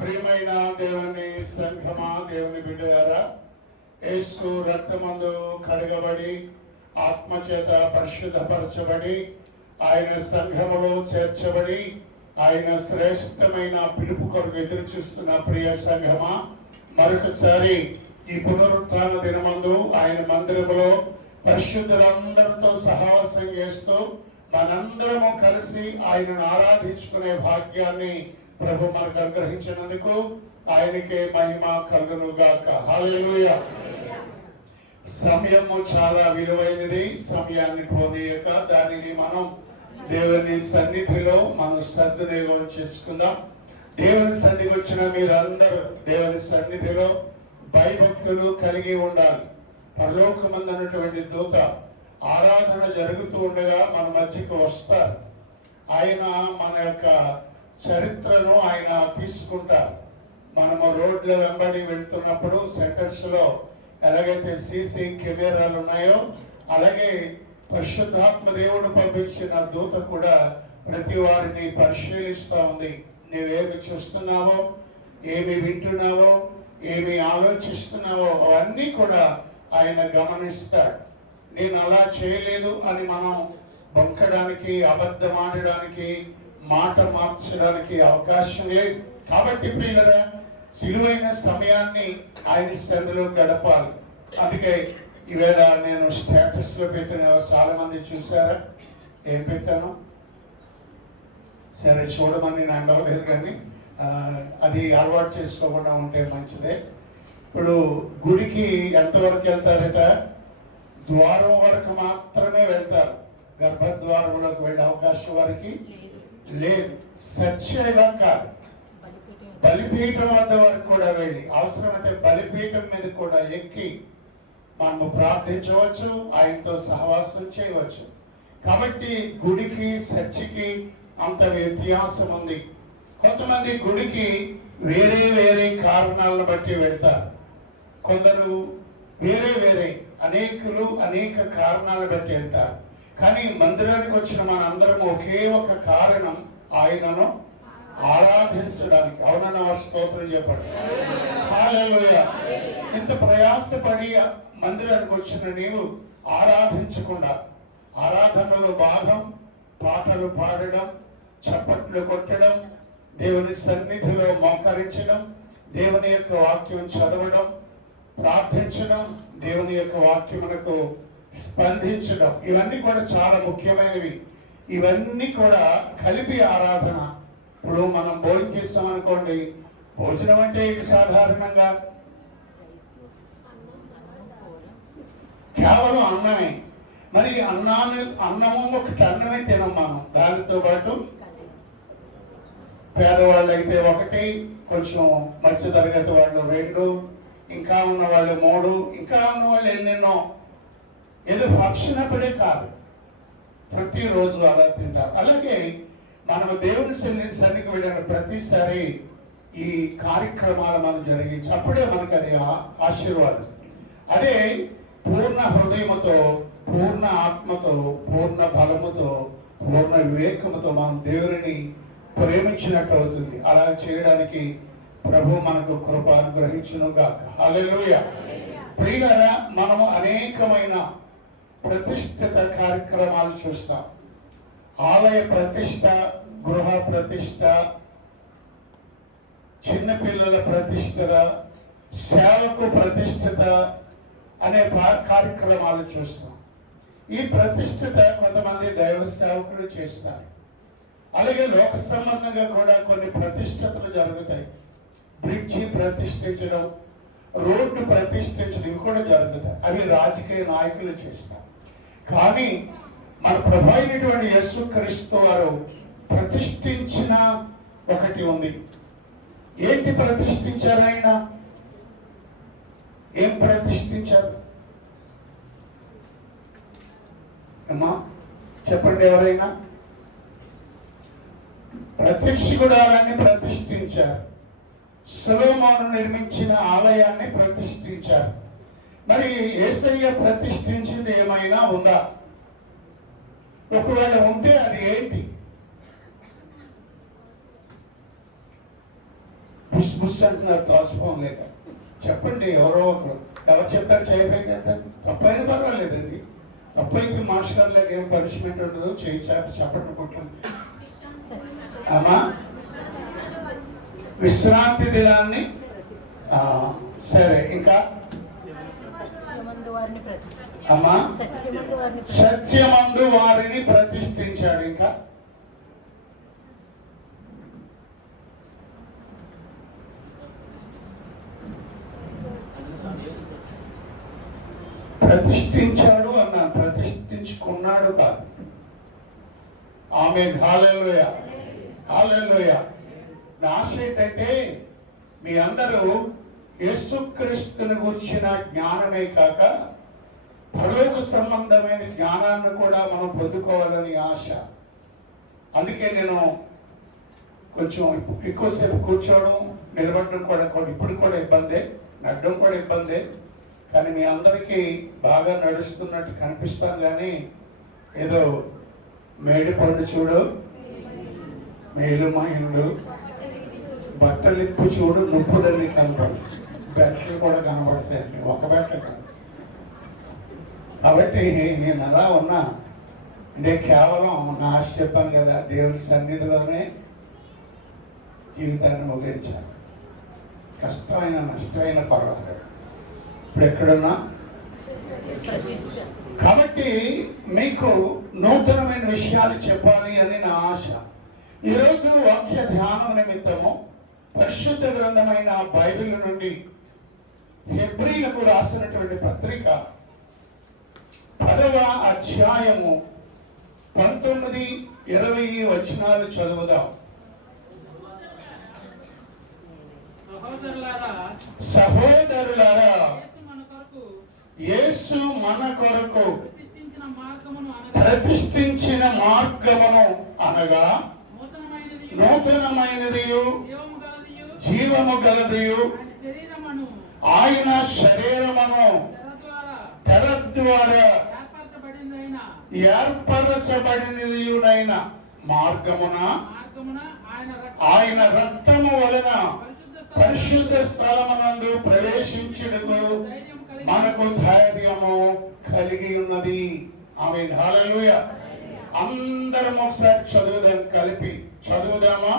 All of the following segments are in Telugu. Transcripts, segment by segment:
ప్రియమైన దేవుని సంఘమా, దేవుని బిడ్డలారా, యేసు రక్తమందు కడగబడి ఆత్మచేత పరిశుద్ధపరచబడి ఆయన సంఘములో చేర్చబడి ఆయన శ్రేష్టమైన పిలుపు కొరకు ఎదురు చూస్తున్న ప్రియ సంఘమా, మరొకసారి ఈ పునరుత్థాన దినమందు ఆయన మందిరములో పరిశుద్ధులందరితో సహవాసం చేస్తూ మనందరము కలిసి ఆయనను ఆరాధించుకునే భాగ్యాన్ని ప్రభు మనకు అనుగ్రహించినందుకు ఆయనకే మహిమ కలుగును గాక. హల్లెలూయా. సమయము చాలా విలువైనది. సమయాన్ని పోనీయక దానిని మనం దేవుని సన్నిధిలో మనం సద్వినియోగం చేసుకుందాం. దేవుని సన్నిధికి వచ్చిన మీరందరూ దేవుని సన్నిధిలో భయభక్తులు కలిగి ఉండాలి. పరలోకమందున్నటువంటి దూత ఆరాధన జరుగుతూ ఉండగా మన మధ్యకు వస్తారు. ఆయన మన యొక్క చరిత్రను ఆయన తీసుకుంటారు. మనము రోడ్ల వెంబడి వెళ్తున్నప్పుడు సెంటర్స్ లో ఎలాగైతే సీసీ కెమెరాలు ఉన్నాయో అలాగే పరిశుద్ధాత్మ దేవుడు పంపించిన దూత కూడా ప్రతి వారిని పరిశీలిస్తూ ఉంది. నువ్వేమి చూస్తున్నావో, ఏమి వింటున్నావో, ఏమి ఆలోచిస్తున్నావో అవన్నీ కూడా ఆయన గమనిస్తాడు. నేను అలా చేయలేదు అని మనం బొంకడానికి, అబద్ధమాడడానికి, మాట మార్చడానికి అవకాశం లేదు. కాబట్టి ప్రియులరా, సిలువైన సమయాన్ని ఆయన శ్రద్ధలో గడపాలి. అందుకే ఈవేళ నేను స్టేటస్ లో పెట్టిన చాలా మంది చూసారా? ఏం పెట్టాను? సరే చూడమని నేను అనలేదు, కానీ అది అలవాటు చేసుకోకుండా ఉంటే మంచిదే. ఇప్పుడు గుడికి ఎంతవరకు వెళ్తారట? ద్వారం వరకు మాత్రమే వెళ్తారు. గర్భద్వారంలోకి వెళ్ళే అవకాశం వారికి లేదు. సత్యగా కాదు, బలిపీఠం వద్ద వరకు కూడా వెళ్ళి అవసరమైతే బలిపీఠం మీద కూడా ఎక్కి మనము ప్రార్థించవచ్చు, ఆయనతో సహవాసం చేయవచ్చు. కాబట్టి గుడికి చర్చికి అంత వ్యత్యాసం ఉంది. కొంతమంది గుడికి వేరే వేరే కారణాలను బట్టి వెళ్తారు. కొందరు వేరే వేరే అనేకులు అనేక కారణాలను బట్టి వెళ్తారు. కానీ మందిరానికి వచ్చిన మనందరం ఒకే ఒక కారణం, ఆయనను ఆరాధించడానికి. అవునన్న స్తోత్రం చెప్పండి. హల్లెలూయా. ఇంత ప్రయాసపడి మందిరానికి వచ్చిన నీవు ఆరాధించకుండా, ఆరాధనలో భాగం పాటలు పాడడం, చప్పట్లు కొట్టడం, దేవుని సన్నిధిలో మోకరించడం, దేవుని యొక్క వాక్యం చదవడం, ప్రార్థించడం, దేవుని యొక్క వాక్యమునకు స్పందించడం, ఇవన్నీ కూడా చాలా ముఖ్యమైనవి. ఇవన్నీ కూడా కలిపి ఆరాధన. ఇప్పుడు మనం భోజనం చేస్తాం అనుకోండి, భోజనం అంటే ఇది సాధారణంగా కేవలం అన్నమే. మరి అన్నము ఒకటి అన్నమే తినం మనం. దానితో పాటు పేదవాళ్ళు అయితే ఒకటి, కొంచెం మధ్య తరగతి వాళ్ళు 2, ఇంకా ఉన్న వాళ్ళు 3, ఇంకా ఉన్న వాళ్ళు ఎన్నెన్నో. ఏదో ఫంక్షన్ అప్పుడే కాదు, ప్రతిరోజు అలా తింటారు. అలాగే మనము దేవుని సన్నిధికి వెళ్ళిన ప్రతిసారి ఈ కార్యక్రమాలు మనం జరిగించి అప్పుడే మనకు అది ఆశీర్వాదం. అదే పూర్ణ హృదయముతో, పూర్ణ ఆత్మతో, పూర్ణ బలముతో, పూర్ణ వివేకముతో మనం దేవుని ప్రేమించినట్టు అవుతుంది. అలా చేయడానికి ప్రభు మనకు కృప అనుగ్రహించునుగాక. హల్లెలూయా. ప్రియులారా, మనము అనేకమైన ప్రతిష్ఠిత కార్యక్రమాలు చూస్తాం. ఆలయ ప్రతిష్ట, గృహ ప్రతిష్ట, చిన్నపిల్లల ప్రతిష్ఠత, సేవకు ప్రతిష్ఠత అనే కార్యక్రమాలు చూస్తాం. ఈ ప్రతిష్ఠత కొంతమంది దైవ సేవకులు చేస్తారు. అలాగే లోక సంబంధంగా కూడా కొన్ని ప్రతిష్ఠతలు జరుగుతాయి. బ్రిడ్జి ప్రతిష్ఠించడం, రోడ్డు ప్రతిష్ఠించడం, ఇవి కూడా జరుగుతాయి. అవి రాజకీయ నాయకులు చేస్తారు. కానీ మన ప్రభు అయినటువంటి యేసుక్రీస్తు వారు ప్రతిష్ఠించిన ఒకటి ఉంది. ఏంటి ప్రతిష్ఠించారు? ఆయన ఏం ప్రతిష్ఠించారు అమ్మా? చెప్పండి ఎవరైనా. ప్రత్యక్ష గుడారాన్ని ప్రతిష్ఠించారు. సొలొమోను నిర్మించిన ఆలయాన్ని ప్రతిష్ఠించారు. మరి యేసయ్య ప్రతిష్ఠించింది ఏమైనా ఉందా? ఒకవేళ ఉంటే అది ఏంటి? బుష్ బుష్ అంటున్నారు దాచుకోవడం లేక. చెప్పండి, ఎవరో ఒకరు ఎవరు చెప్తారు చేయబోయి తప్పైనా పర్వాలేదండి. తప్పైతే మాస్టర్ గారు లేక ఏం పనిష్మెంట్ ఉండదు, చేయి చెప్పండి పుట్టింది అమ్మా. విశ్రాంతి దినాన్ని సరే, ఇంకా అమ్మా సత్యమందు వారిని ప్రతిష్ఠించాడు. ఇంకా ప్రతిష్ఠించాడు అన్నాను, ప్రతిష్ఠించుకున్నాడు కాదు. ఆమేన్. హల్లెలూయా, హల్లెలూయా. నా ఆశ ఏంటంటే మీ అందరూ యేసుక్రీస్తుని గురించిన జ్ఞానమే కాక పరలోక సంబంధమైన జ్ఞానాన్ని కూడా మనం పొందుకోవాలని ఆశ. అందుకే నేను కొంచెం ఎక్కువసేపు కూర్చోవడం, నిలబడడం కూడా ఇప్పుడు కూడా ఇబ్బందే, నడడం కూడా ఇబ్బందే. కానీ మీ అందరికీ బాగా నడుస్తున్నట్టు కనిపిస్తాను, కానీ ఏదో మేడి పండు చూడు, మేలు మైండు, బట్టలు ఇప్పు చూడు, నొప్పుదని కనపడు, బెట్టలు కూడా కనబడతాయండి, ఒక బెట్ట కాదు. కాబట్టి నేను అలా ఉన్నా అంటే కేవలం నా ఆశ చెప్పాను కదా, దేవుని సన్నిధిలోనే జీవితాన్ని ముగించాలి. కష్టమైన నష్టమైన పర్వాలేదు, ఇప్పుడు ఎక్కడున్నా. కాబట్టి మీకు నూతనమైన విషయాలు చెప్పాలి అని నా ఆశ. ఈరోజు వాక్య ధ్యానం నిమిత్తము పరిశుద్ధ గ్రంథమైన బైబిల్ నుండి హెబ్రీలకు రాసినటువంటి పత్రిక 10వ అధ్యాయము 19-20 వచనాలు చదువుదాం. సహోదరులారా, యేసు మన కొరకు ప్రతిష్ఠించిన మార్గమును అనగా నూతనమైనదియు జీవము గలదియు ఆయన శరీరమును తెర ద్వారా ఏర్పరచబడినదియునైన మార్గమున ఆయన రక్తము వలన పరిశుద్ధ స్థలమునందు ప్రవేశించుటకు మనకు ధైర్యము కలిగి ఉన్నది. ఆమేన్. హల్లెలూయా. అందరం ఒకసారి చదువుదాం, కలిపి చదువుదామా?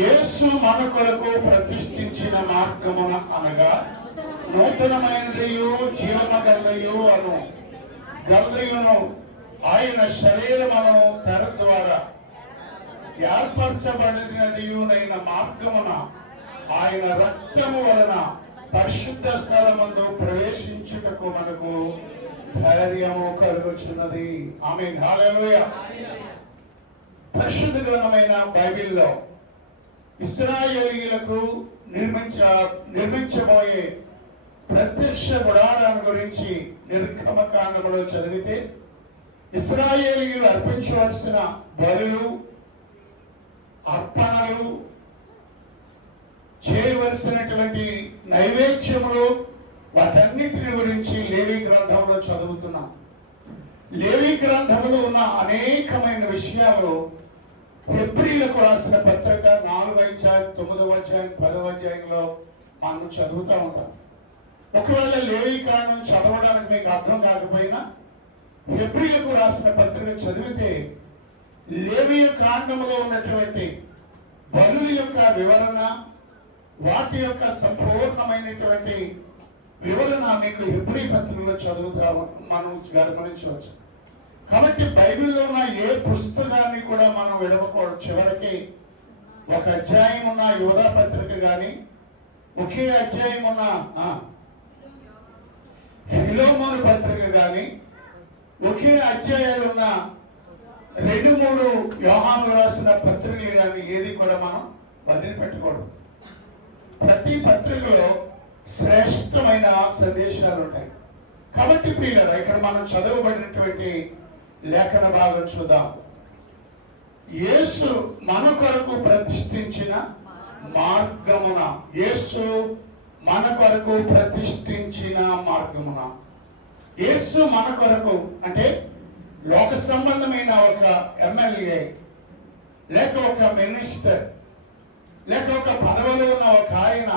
యేసు మన కొరకు ప్రతిష్ఠించిన మార్గమున అనగా నూతనమైనదియు జీవమగలయు అను గలయును ఆయన శరీరమును తెర ద్వారా ఏర్పరచబడినదియునైన మార్గమున ఆయన రక్తము వలన పరిశుద్ధ స్థలమందు ప్రవేశించుటకు మనకు ధైర్యము కలుగుచున్నది. ఆమేన్. హల్లెలూయా. పరిశుద్ధ గ్రంథమైన బైబిల్లో ఇశ్రాయేలీయులకు నిర్మించబోయే ప్రత్యక్ష గుడారాన్ని గురించి నిర్గమకాండములో చదివితే ఇశ్రాయేలీయులు అర్పించవలసిన బలులు, అర్పణలు, చేయవలసినటువంటి నైవేద్యములు, వాటన్నిటిని గురించి లేవి గ్రంథంలో చదువుతున్నాం. లేవి గ్రంథంలో ఉన్న అనేకమైన విషయాలు హెబ్రీలకు రాసిన పత్రిక 4వ అధ్యాయం, 9వ అధ్యాయం, 10వ అధ్యాయంలో మనం చదువుతూ ఉంటాం. ఒకవేళ లేవి కాండం చదవడానికి మీకు అర్థం కాకపోయినా హెబ్రీలకు రాసిన పత్రిక చదివితే లేవి కాండంలో ఉన్నటువంటి బలుల యొక్క వివరణ, వాటి యొక్క సంపూర్ణమైనటువంటి వివరణ మీకు హెబ్రీ పత్రికలో చదువుతాము, మనం గమనించవచ్చు. కాబట్టి బైబిల్లో ఉన్న ఏ పుస్తకాన్ని కూడా మనం విడవకూడదు. చివరికి ఒక అధ్యాయం ఉన్న యోధా పత్రిక కానీ, ఒకే అధ్యాయం ఉన్న ఫిలోమోను పత్రిక కానీ, ఒకే అధ్యాయాలు ఉన్న 2-3 యోహాను రాసిన పత్రికలు కానీ ఏది కూడా మనం వదిలిపెట్టకూడదు. ప్రతి పత్రికలో శ్రేష్టమైన సందేశాలు ఉంటాయి. కాబట్టి ప్రియులారా, ఇక్కడ మనం చదవబడినటువంటి లేఖన భాగం చూద్దాం. యేసు మన కొరకు ప్రతిష్ఠించిన మార్గమున, యేసు మన కొరకు ప్రతిష్ఠించిన మార్గమున. యేసు మన కొరకు అంటే లోక సంబంధమైన ఒక ఎమ్మెల్యే లేక ఒక మినిస్టర్ లేక ఒక పదవిలో ఉన్న ఒక ఆయన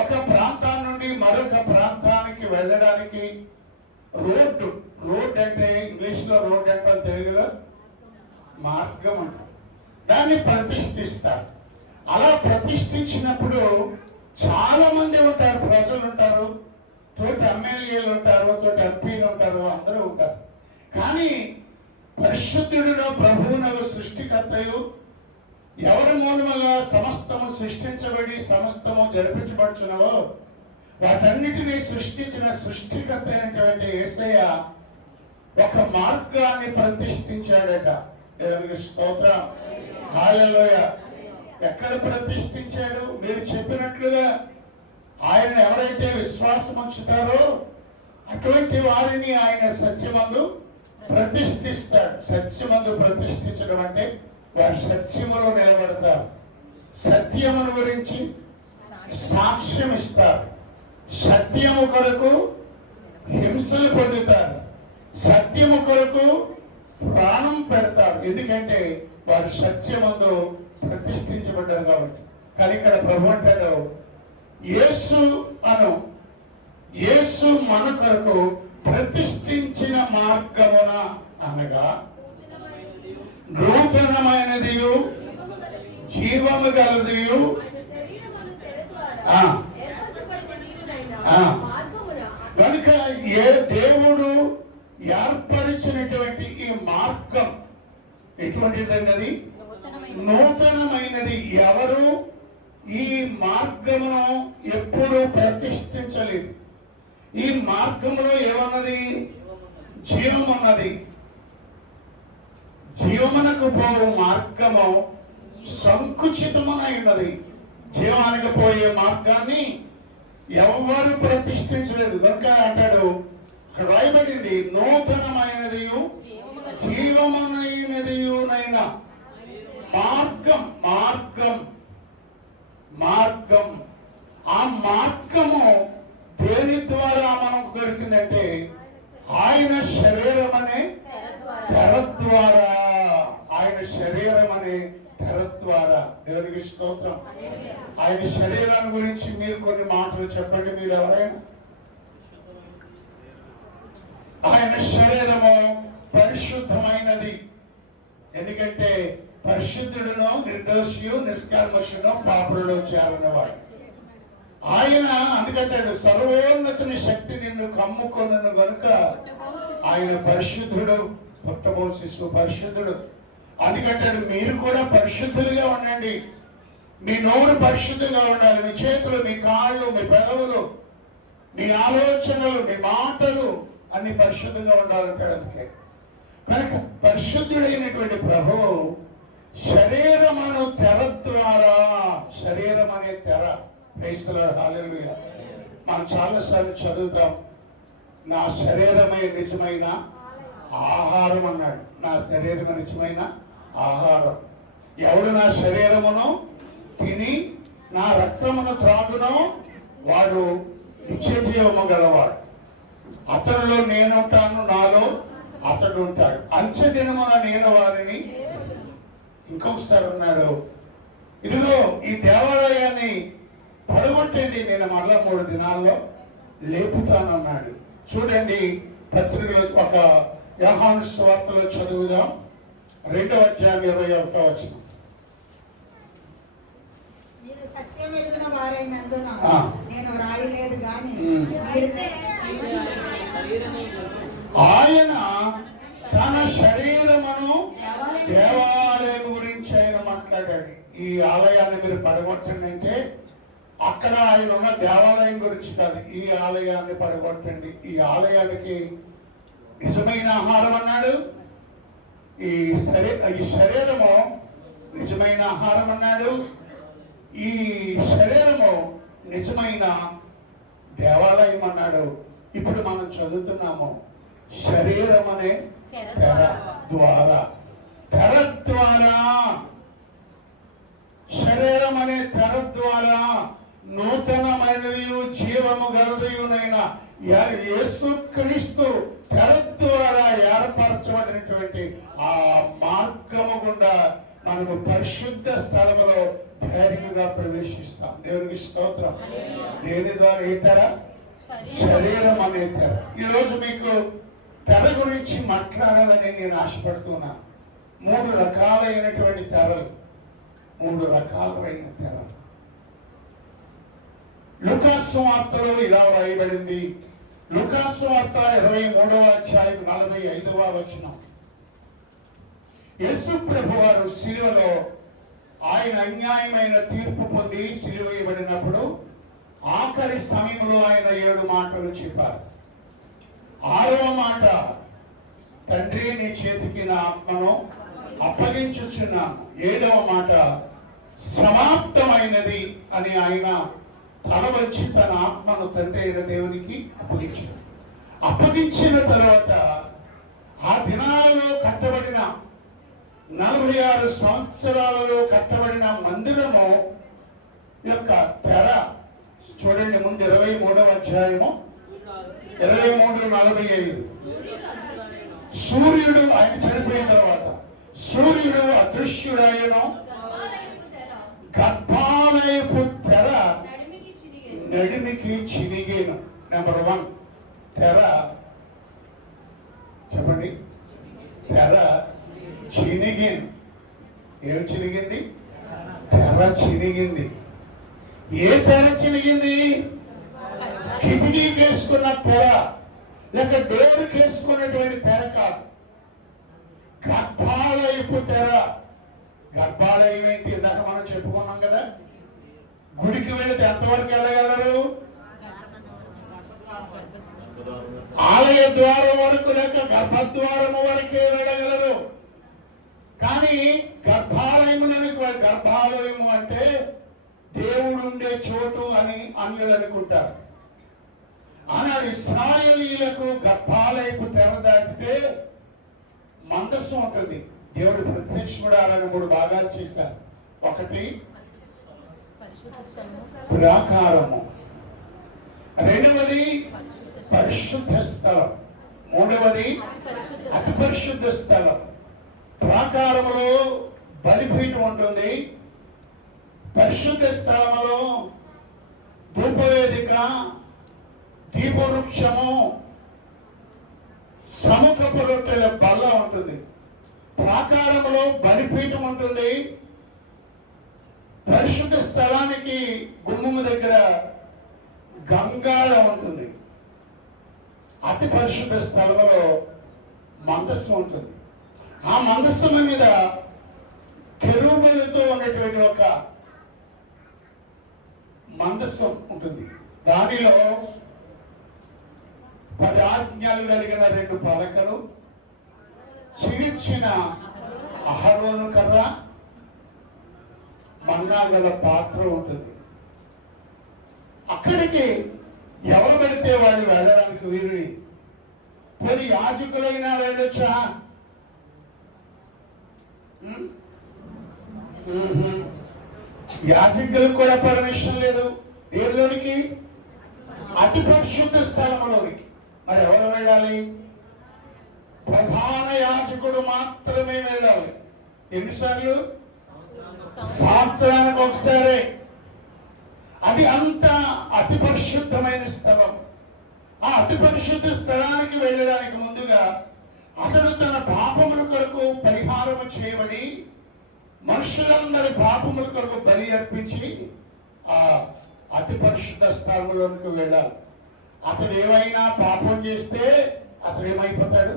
ఒక ప్రాంతం నుండి మరొక ప్రాంతానికి వెళ్ళడానికి రోడ్ అంటే ఇంగ్లీష్లో రోడ్ అంటే తెలుగులో మార్గం అంటారు. దాన్ని ప్రతిష్ఠిస్తారు. అలా ప్రతిష్ఠించినప్పుడు చాలా మంది ఉంటారు, ప్రజలు ఉంటారు, తోటి ఎమ్మెల్యేలు ఉంటారు, తోటి ఎంపీలు ఉంటారు, అందరూ ఉంటారు. కానీ పరిశుద్ధుడును ప్రభువునగు సృష్టికర్తయు ఎవరి మూలముగా సమస్తము సృష్టించబడి సమస్తము జరిపించబడుచున్నవో వాటన్నిటినీ సృష్టించిన సృష్టికర్త అయినటువంటి యేసయ్య ఒక మార్గాన్ని ప్రతిష్ఠించాడట. దేవునికి స్తోత్రం, హల్లెలూయా. ఎక్కడ ప్రతిష్ఠించాడు? మీరు చెప్పినట్లుగా ఆయన ఎవరైతే విశ్వాసం ఉంచుతారో అటువంటి వారిని ఆయన సత్యమందు ప్రతిష్ఠిస్తాడు. సత్యమందు ప్రతిష్ఠించడం అంటే వారి సత్యములో నిలబడతారు, సత్యమును గురించి సాక్ష్యం ఇస్తారు, సత్యము కొరకు హింసలు పొందుతారు, సత్యము కొరకు ప్రాణం పెడతారు. ఎందుకంటే వారు సత్యమందు ప్రతిష్ఠించబడ్డారు కాబట్టి. కానీ ఇక్కడ ప్రభు అంటాడు, యేసు మన కొరకు ప్రతిష్ఠించిన మార్గమున అనగా నూతనమైనదియు జీవము గలదియు కనుక ఏ దేవుడు ఏర్పరిచినటువంటి ఈ మార్గం ఎటువంటిదన్నది నూతనమైనది. ఎవరు ఈ మార్గమును ఎప్పుడు ప్రతిష్ఠించలేదు. ఈ మార్గంలో ఏమన్నది? జీవం అన్నది. జీవమునకు పోవు మార్గము సంకుచితమునైనది. జీవానికి పోయే మార్గాన్ని ఎవరు ప్రతిష్ఠించలేదు. కనుక అంటాడు, రాయబడింది నూతనమైనదియు జీవమునైనదియునైనా మార్గం. మార్గం మార్గం ఆ మార్గము దేని ద్వారా మనకు దొరికిందంటే ఆయన శరీరం అనే తెర ద్వారా. ఆయన శరీరం అనే తెర ద్వారా. దేవునికి స్తోత్రం. ఆయన శరీరాన్ని గురించి మీరు కొన్ని మాటలు చెప్పండి. మీరు ఎవరైనా ఆయన శరీరము పరిశుద్ధమైనది. ఎందుకంటే పరిశుద్ధుడును నిర్దోషియు నిష్కల్మషును పాపులలో చేరనివాడు ఆయన. అందుకంటాడు, సర్వోన్నతుని శక్తి నిన్ను కమ్ముకొనను గనుక ఆయన పరిశుద్ధుడు, పుట్టబోసిస్తూ పరిశుద్ధుడు. అందుకంటాడు, మీరు కూడా పరిశుద్ధులుగా ఉండండి. మీ నోరు పరిశుద్ధంగా ఉండాలి. మీ చేతులు, మీ కాళ్ళు, మీ పెదవులు, మీ ఆలోచనలు, మీ మాటలు అన్ని పరిశుద్ధంగా ఉండాలంటాడు. అందుకే కనుక పరిశుద్ధుడైనటువంటి ప్రభువు శరీరమును తెర ద్వారా, శరీరం అనే తెర. క్రైస్తవులారా, హల్లెలూయా. మనం చాలాసార్లు చదువుతాం, నా శరీరమే నిజమైన ఆహారం అన్నాడు. నా శరీరమే నిజమైన ఆహారం. ఎవడు నా శరీరమును తిని నా రక్తమును త్రాగునో వాడు నిత్య జీవము గలవాడు. అతనిలో నేనుంటాను, నాలో అతడు ఉంటాడు. అంచె దినమున నేను వారిని. ఇంకొకసారి అన్నాడు, ఇదిగో ఈ దేవాలయాన్ని పడగొట్టండి, నేను మరలా 3 దినాల్లో లేపుతానన్నాడు. చూడండి, పత్రికలో ఒక యోహాను సువార్తలో చదువుదాం, 2వ అధ్యాయం 21వ వచనం. మీరు సత్యం ఎరిగిన వారైనందున నేను రాయలేదు గాని ఆయన తన శరీరమును దేవాలయం గురించి ఆయన మాట్లాడాడు. ఈ ఆలయాన్ని మీరు పడగొట్టండి అంటే అక్కడ ఆయన ఉన్న దేవాలయం గురించి కాదు, ఈ ఆలయాన్ని పడగొట్టండి. ఈ ఆలయానికి నిజమైన ఆహారం అన్నాడు. ఈ శరీరము నిజమైన ఆహారం అన్నాడు. ఈ శరీరము నిజమైన దేవాలయం అన్నాడు. ఇప్పుడు మనం చదువుతున్నాము, శరీరం అనే తెర ద్వారా. తెర ద్వారా, శరీరం అనే తెర ద్వారా నూతనమైనదియు జీవము గలదియునైన యేసుక్రీస్తు తెర ద్వారా ఏర్పరచబడినటువంటి ఆ మార్గము గుండా మనము పరిశుద్ధ స్థలములో ధైర్యంగా ప్రవేశిస్తాం. దేవునికి స్తోత్రం. దేని ద్వారా ఏ తెర? శరీరం అనే తెర. ఈరోజు మీకు తెర గురించి మాట్లాడాలని నేను ఆశపడుతున్నాను. 3 రకాలైనటువంటి తెరలు, 3 రకాలైన తెరలు. లూకాసు సువార్తలో ఇలా రాయబడింది. లూకాసు సువార్త 23వ అధ్యాయం 45వ వచనం. యేసు ప్రభువారు శిలువలో ఆయన అన్యాయమైన తీర్పు పొంది సిలువ వేయబడినప్పుడు ఆఖరి సమయంలో ఆయన 7 మాటలు చెప్పారు. 6వ మాట, తండ్రి నీ చేతికి నా ఆత్మను అప్పగించుచున్నాను. 7వ మాట, సమాప్తమైనది అని ఆయన తల వచ్చి తన ఆత్మను తండ్రి అయిన దేవునికి అప్పగించాడు. అప్పగించిన తర్వాత ఆ దినాలలో కట్టబడిన 46 సంవత్సరాలలో కట్టబడిన మందిరము యొక్క తెర చూడండి. ముందు 23వ అధ్యాయము 23:45. సూర్యుడు ఆయన చనిపోయిన తర్వాత సూర్యుడు అదృశ్యుడాయను, గర్భాలయపు తెర నడిమికి చినిగేను. నెంబర్ 1 తెర, చెప్పండి, తెర చినిగింది. ఏం చినిగింది? తెర చినిగింది. ఏ తెర చినిగింది? కిటికీ వేసుకున్న తెర, లేక డోర్కి వేసుకున్నటువంటి తెర కాదు. గర్భాలయపు తెర. గర్భాలయం ఏంటి? ఇందాక మనం చెప్పుకున్నాం కదా. గుడికి వెళితే ఎంతవరకు వెళ్ళగలరు? ఆలయ ద్వారం వరకు, లేక గర్భద్వారము వరకే వెళ్ళగలరు. కానీ గర్భాలయము అంటే దేవుడు ఉండే చోటు అని అన్యులు అనుకుంటారు. ఆనాడు ఇశ్రాయేలీయులకు గర్భాలయపు తెర దాటితే మందస్సు ఉంటుంది. దేవుడు ప్రత్యక్షుడాలని 3 భాగాలు చేశారు. 1 ప్రాకారము, 2వది పరిశుద్ధ స్థలం, 3వది అతి పరిశుద్ధ స్థలం. ప్రాకారములో బలిపీఠం ఉంటుంది. పరిశుద్ధ స్థలములో ధూపవేదిక, దీపవృక్షము, సముద్రపు రొట్టెల బల్ల ఉంటుంది. ప్రాకారములో బలిపీఠం ఉంటుంది. పరిశుద్ధ స్థలానికి గుమ్మము దగ్గర గంగాళ ఉంటుంది. అతి పరిశుద్ధ స్థలములో మందస్సు ఉంటుంది. ఆ మందస్సు మీద కెరూబులతో ఉన్నటువంటి ఒక మందస్సు ఉంటుంది. దానిలో 10 ఆజ్ఞలు కలిగిన 2 పలకలు, చిరిచిన అహరోను కర్ర, మన్నా గల పాత్ర ఉంటుంది. అక్కడికి ఎవరు వెళితే వాళ్ళు వెళ్ళడానికి వీరుని. మరి యాజకులైనా వెళ్ళొచ్చా? యాజకులకు కూడా పర్మిషన్ లేదు. దేనిలోనికి? అతి పరిశుద్ధ స్థలంలోనికి. మరి ఎవరు వెళ్ళాలి? ప్రధాన యాజకుడు మాత్రమే వెళ్ళాలి. ఎన్నిసార్లు? సంవత్సరానికి ఒకసారి. అది అంత అతి పరిశుద్ధమైన స్థలం. ఆ అతి పరిశుద్ధ స్థలానికి వెళ్ళడానికి ముందుగా అతడు తన పాపముల కొరకు పరిహారము చేయబడి మనుషులందరి పాపముల కొరకు బలి అర్పించి ఆ అతి పరిశుద్ధ స్థలంలోనికి వెళ్ళాలి. అతడు ఏమైనా పాపం చేస్తే అతడు ఏమైపోతాడు?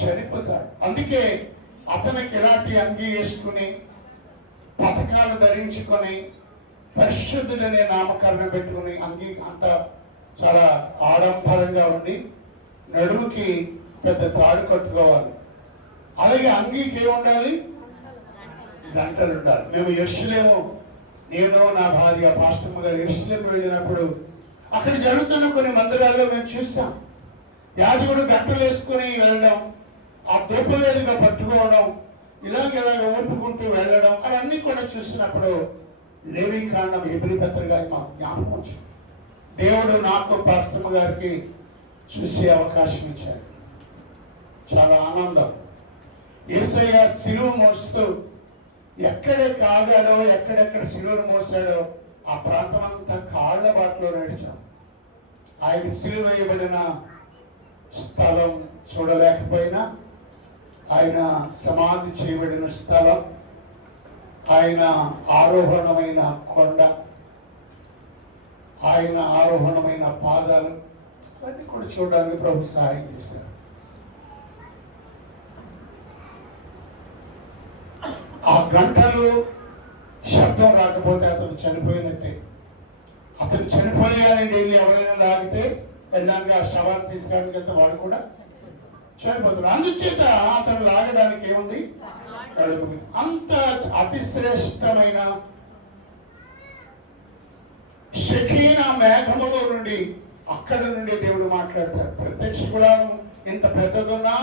చనిపోతాడు. అందుకే అతనికి ఇలాంటి అంగీ వేసుకుని, పథకాలు ధరించుకొని, పరిశుద్ధుడనే నామకరణం పెట్టుకుని, అంగీ అంత చాలా ఆడంబరంగా ఉండి నడుముకి పెద్ద తాడు కట్టుకోవాలి. అలాగే అంగీకి ఏముండాలి? గంటలు ఉండాలి. మేము యెరూషలేము, నేను నా భార్య పాస్టమ్మ గారు యెరూషలేము వెళ్ళినప్పుడు అక్కడ జరుగుతున్న కొన్ని మందిరాల్లో మేము చూస్తాం. యాజకుడు గంటలు వేసుకుని వెళ్ళడం, ఆ ధూపవేదిక పట్టుకోవడం, ఇలాగ ఊపుకుంటూ వెళ్ళడం, అవన్నీ కూడా చూసినప్పుడు లేవీకాండం హెబ్రీ పత్రిక మాకు జ్ఞాపకం వచ్చింది. దేవుడు నాకు పాస్టమ్మ గారికి చూసే అవకాశం ఇచ్చాడు. చాలా ఆనందం. యేసయ్య సిలువ మోస్తూ ఎక్కడెక్కడ ఆగాడో, ఎక్కడెక్కడ శిలువను మోసాడో ఆ ప్రాంతం అంతా కాళ్ల బాటలో నడిచాం. ఆయన సిలువ వేయబడిన స్థలం చూడలేకపోయినా, ఆయన సమాధి చేయబడిన స్థలం, ఆయన ఆరోహణమైన కొండ, ఆయన ఆరోహణమైన పాదాలు అవన్నీ కూడా చూడడానికి ప్రభు సహాయం చేశారు. ఆ గంటలు శబ్దం రాకపోతే అతను చనిపోయినట్టే. అతను చనిపోయాలని డైలీ ఎవరైనా లాగితే వెళ్ళడానికి ఆ శవాన్ని తీసుకురావడానికి వెళ్తే వాడు కూడా చనిపోతాడు. అందుచేత అతను లాగడానికి ఏముంది? అంత అతి శ్రేష్టమైన షకీనా మేఘములో నుండి అక్కడ నుండి దేవుడు మాట్లాడతాడు. ప్రత్యక్ష గుడారం ఇంత పెద్దదున్నా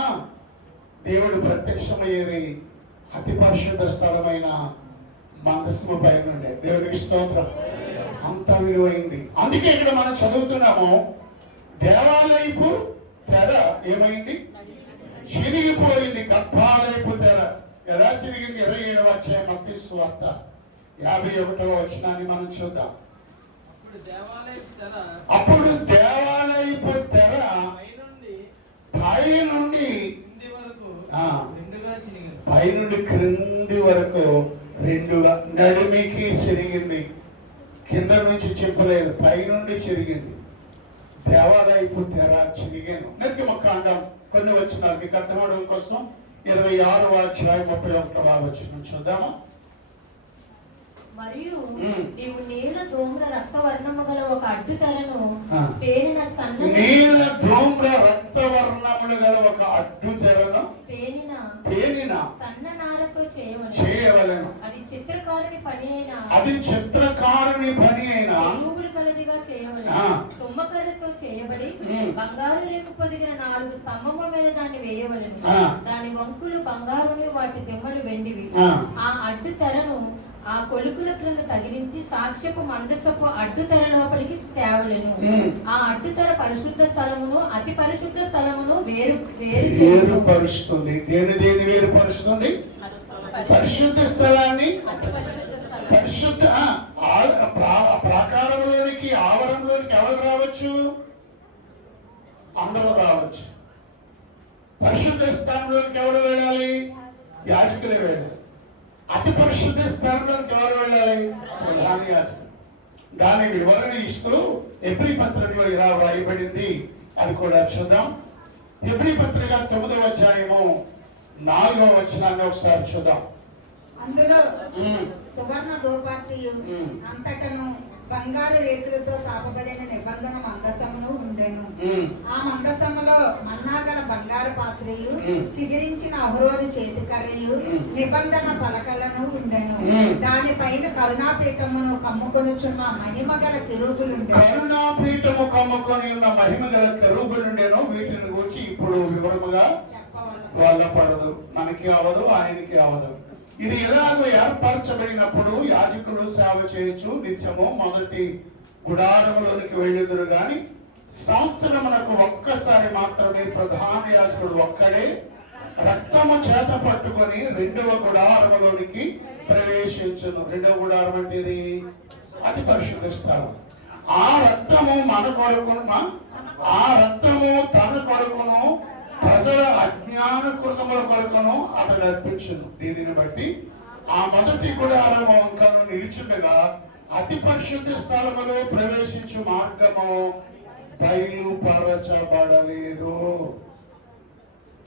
దేవుడు ప్రత్యక్షమయ్యేది అతి పరిశుద్ధ స్థలమైన మందస్సు పైన నుండే. దేవుడికి స్తోత్రం. అంత విలువైంది. అందుకే ఇక్కడ మనం చదువుతున్నాము, దేవాలయపు తెర ఏమైంది? చిరిగిపోయింది. గర్భాలయపు తెర ఎలా చిరిగింది? 27వ అధ్యాయం మత్తయి సువార్త 51వ వచనాన్ని మనం చూద్దాం. అప్పుడు దేవాలయపు తెర పై నుండి క్రింది వరకు రెండుగా, నడిమికి చిరిగింది. కింద నుంచి చెప్పలేదు, పై నుండి చిరిగింది. దేవాలయపు తెర చిరిగాను. నిర్గమకాండం కొన్ని వచనాలు మీకు అర్థమవడం కోసం 26వ అధ్యాయం 31వ వచనం చూద్దామా? మరియు నీవు నీల ధూమ్ర రక్తవర్ణము గల ఒక అడ్డు తెరను పేనిన సన్న నీల ధూమ్ర రక్తవర్ణములు గల ఒక అడ్డు తెరను పేనిన సన్న నారతో చేయవలెను. అది చిత్రకారుని పని అయినా రూపులు కలదిగా చేయవలెను. తుమ్మకర్రతో చేయబడి బంగారు రేకు పొదిగిన 4 స్తంభముల మీద దాన్ని వేయవలెను. దాని వంకులు బంగారుని, వాటి దిమ్మలు వెండివి. ఆ అడ్డు తెరను ఆ కొలుకుల క్రింద తగిలించి సాక్ష్యపు మందసపు అడ్డు తెర లోపలికి తేవలెను. ఆ అడ్డు తెర పరిశుద్ధ స్థలమును అతి పరిశుద్ధ స్థలమును వేరు పరుస్తుంది. దేని వేరు పరుస్తుంది? పరిశుద్ధ స్థలాన్ని పరిశుద్ధ ప్రాకారంలోనికి, ఆవరణలోనికి ఎవరు రావచ్చు? అందరూ రావచ్చు. పరిశుద్ధ స్థానంలోనికి ఎవరు వెళ్ళాలి? యాజకులే వెళ్ళాలి. అతి పరిశుద్ధ స్థానంలోకి ఎవరు వెళ్ళాలి? ప్రధాన యాజకులు. దాని వివరణ ఇస్తూ హెబ్రీ పత్రికలో ఇలా వ్రాయబడింది, అది కూడా చూద్దాం. హెబ్రీ పత్రిక 9వ అధ్యాయము 4వ వచనాన్ని ఒకసారి చూద్దాం. అందులో సువర్ణ ధూపార్తియు అంతటను బంగారు రేకులతో తాపబడిన నిబంధన మందసమును ఉండెను. ఆ మందసములో మన్నాగల బంగారు పాత్రలు, చిగిరించిన అహరోను చేతికర్రలు, నిబంధన పలకలను ఉండెను. దానిపైన కరుణాపీఠమును కమ్ముకొనుచున్న మహిమ గల కెరూబులుండెను. కరుణాపీఠము కమ్ముకొని ఉన్న మహిమ గల కెరూబులుండెను. వీటిని గురించి ఇప్పుడు వివరముగా వాళ్ళపడదు. మనకి అవదు, ఆయనకి అవదు. ఇది ఎలాగో ఏర్పరచబడినప్పుడు యాజకులు సేవ చేయొచ్చు నిత్యము. మొదటి గుడారములోనికి వెళ్ళుదురు గాని సంవత్సరమునకు ఒక్కసారి మాత్రమే ప్రధాన యాజకుడు ఒక్కడే రక్తము చేత పట్టుకొని 2వ గుడారములోనికి ప్రవేశించును. 2వ గుడారం అంటే అతి పరిశుద్ధ స్థలం. ఆ రక్తము మన కొరకును, ఆ రక్తము తన కొరకును, ప్రజల అజ్ఞాన కృతముల కొరకును అతడు అర్పించును. దీనిని బట్టి ఆ మొదటి గుడారము వంకను నిలిచుండగా అతి పరిశుద్ధ స్థలములో ప్రవేశించు మార్గము బయలుపరచబడలేదు.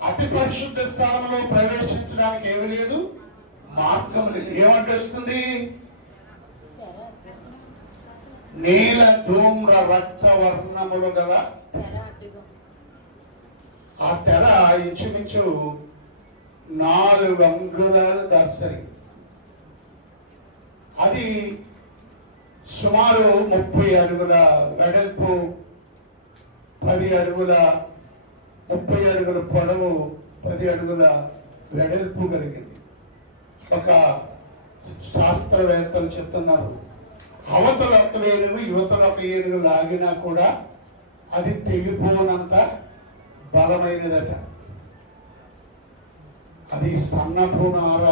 అతి పరిశుద్ధ స్థలంలో ప్రవేశించడానికి ఏమి లేదు, మార్గం లేదు. ఏమంటేస్తుంది? నీల ధూమ్ర రక్తవర్ణములు గల ఆ తెర ఇంచుమించు 4 అంగుళాల దర్శని. అది సుమారు 30 అడుగుల వెడల్పు, 10 అడుగుల 30 అడుగుల పొడవు, 10 అడుగుల వెడల్పు కలిగింది. ఒక శాస్త్రవేత్తలు చెప్తున్నారు, అవతల ఒక ఏనుగు యువతల ఒక ఏనుగు లాగినా కూడా అది తెగిపోనంత బలమైనదట. అది సన్నపు నార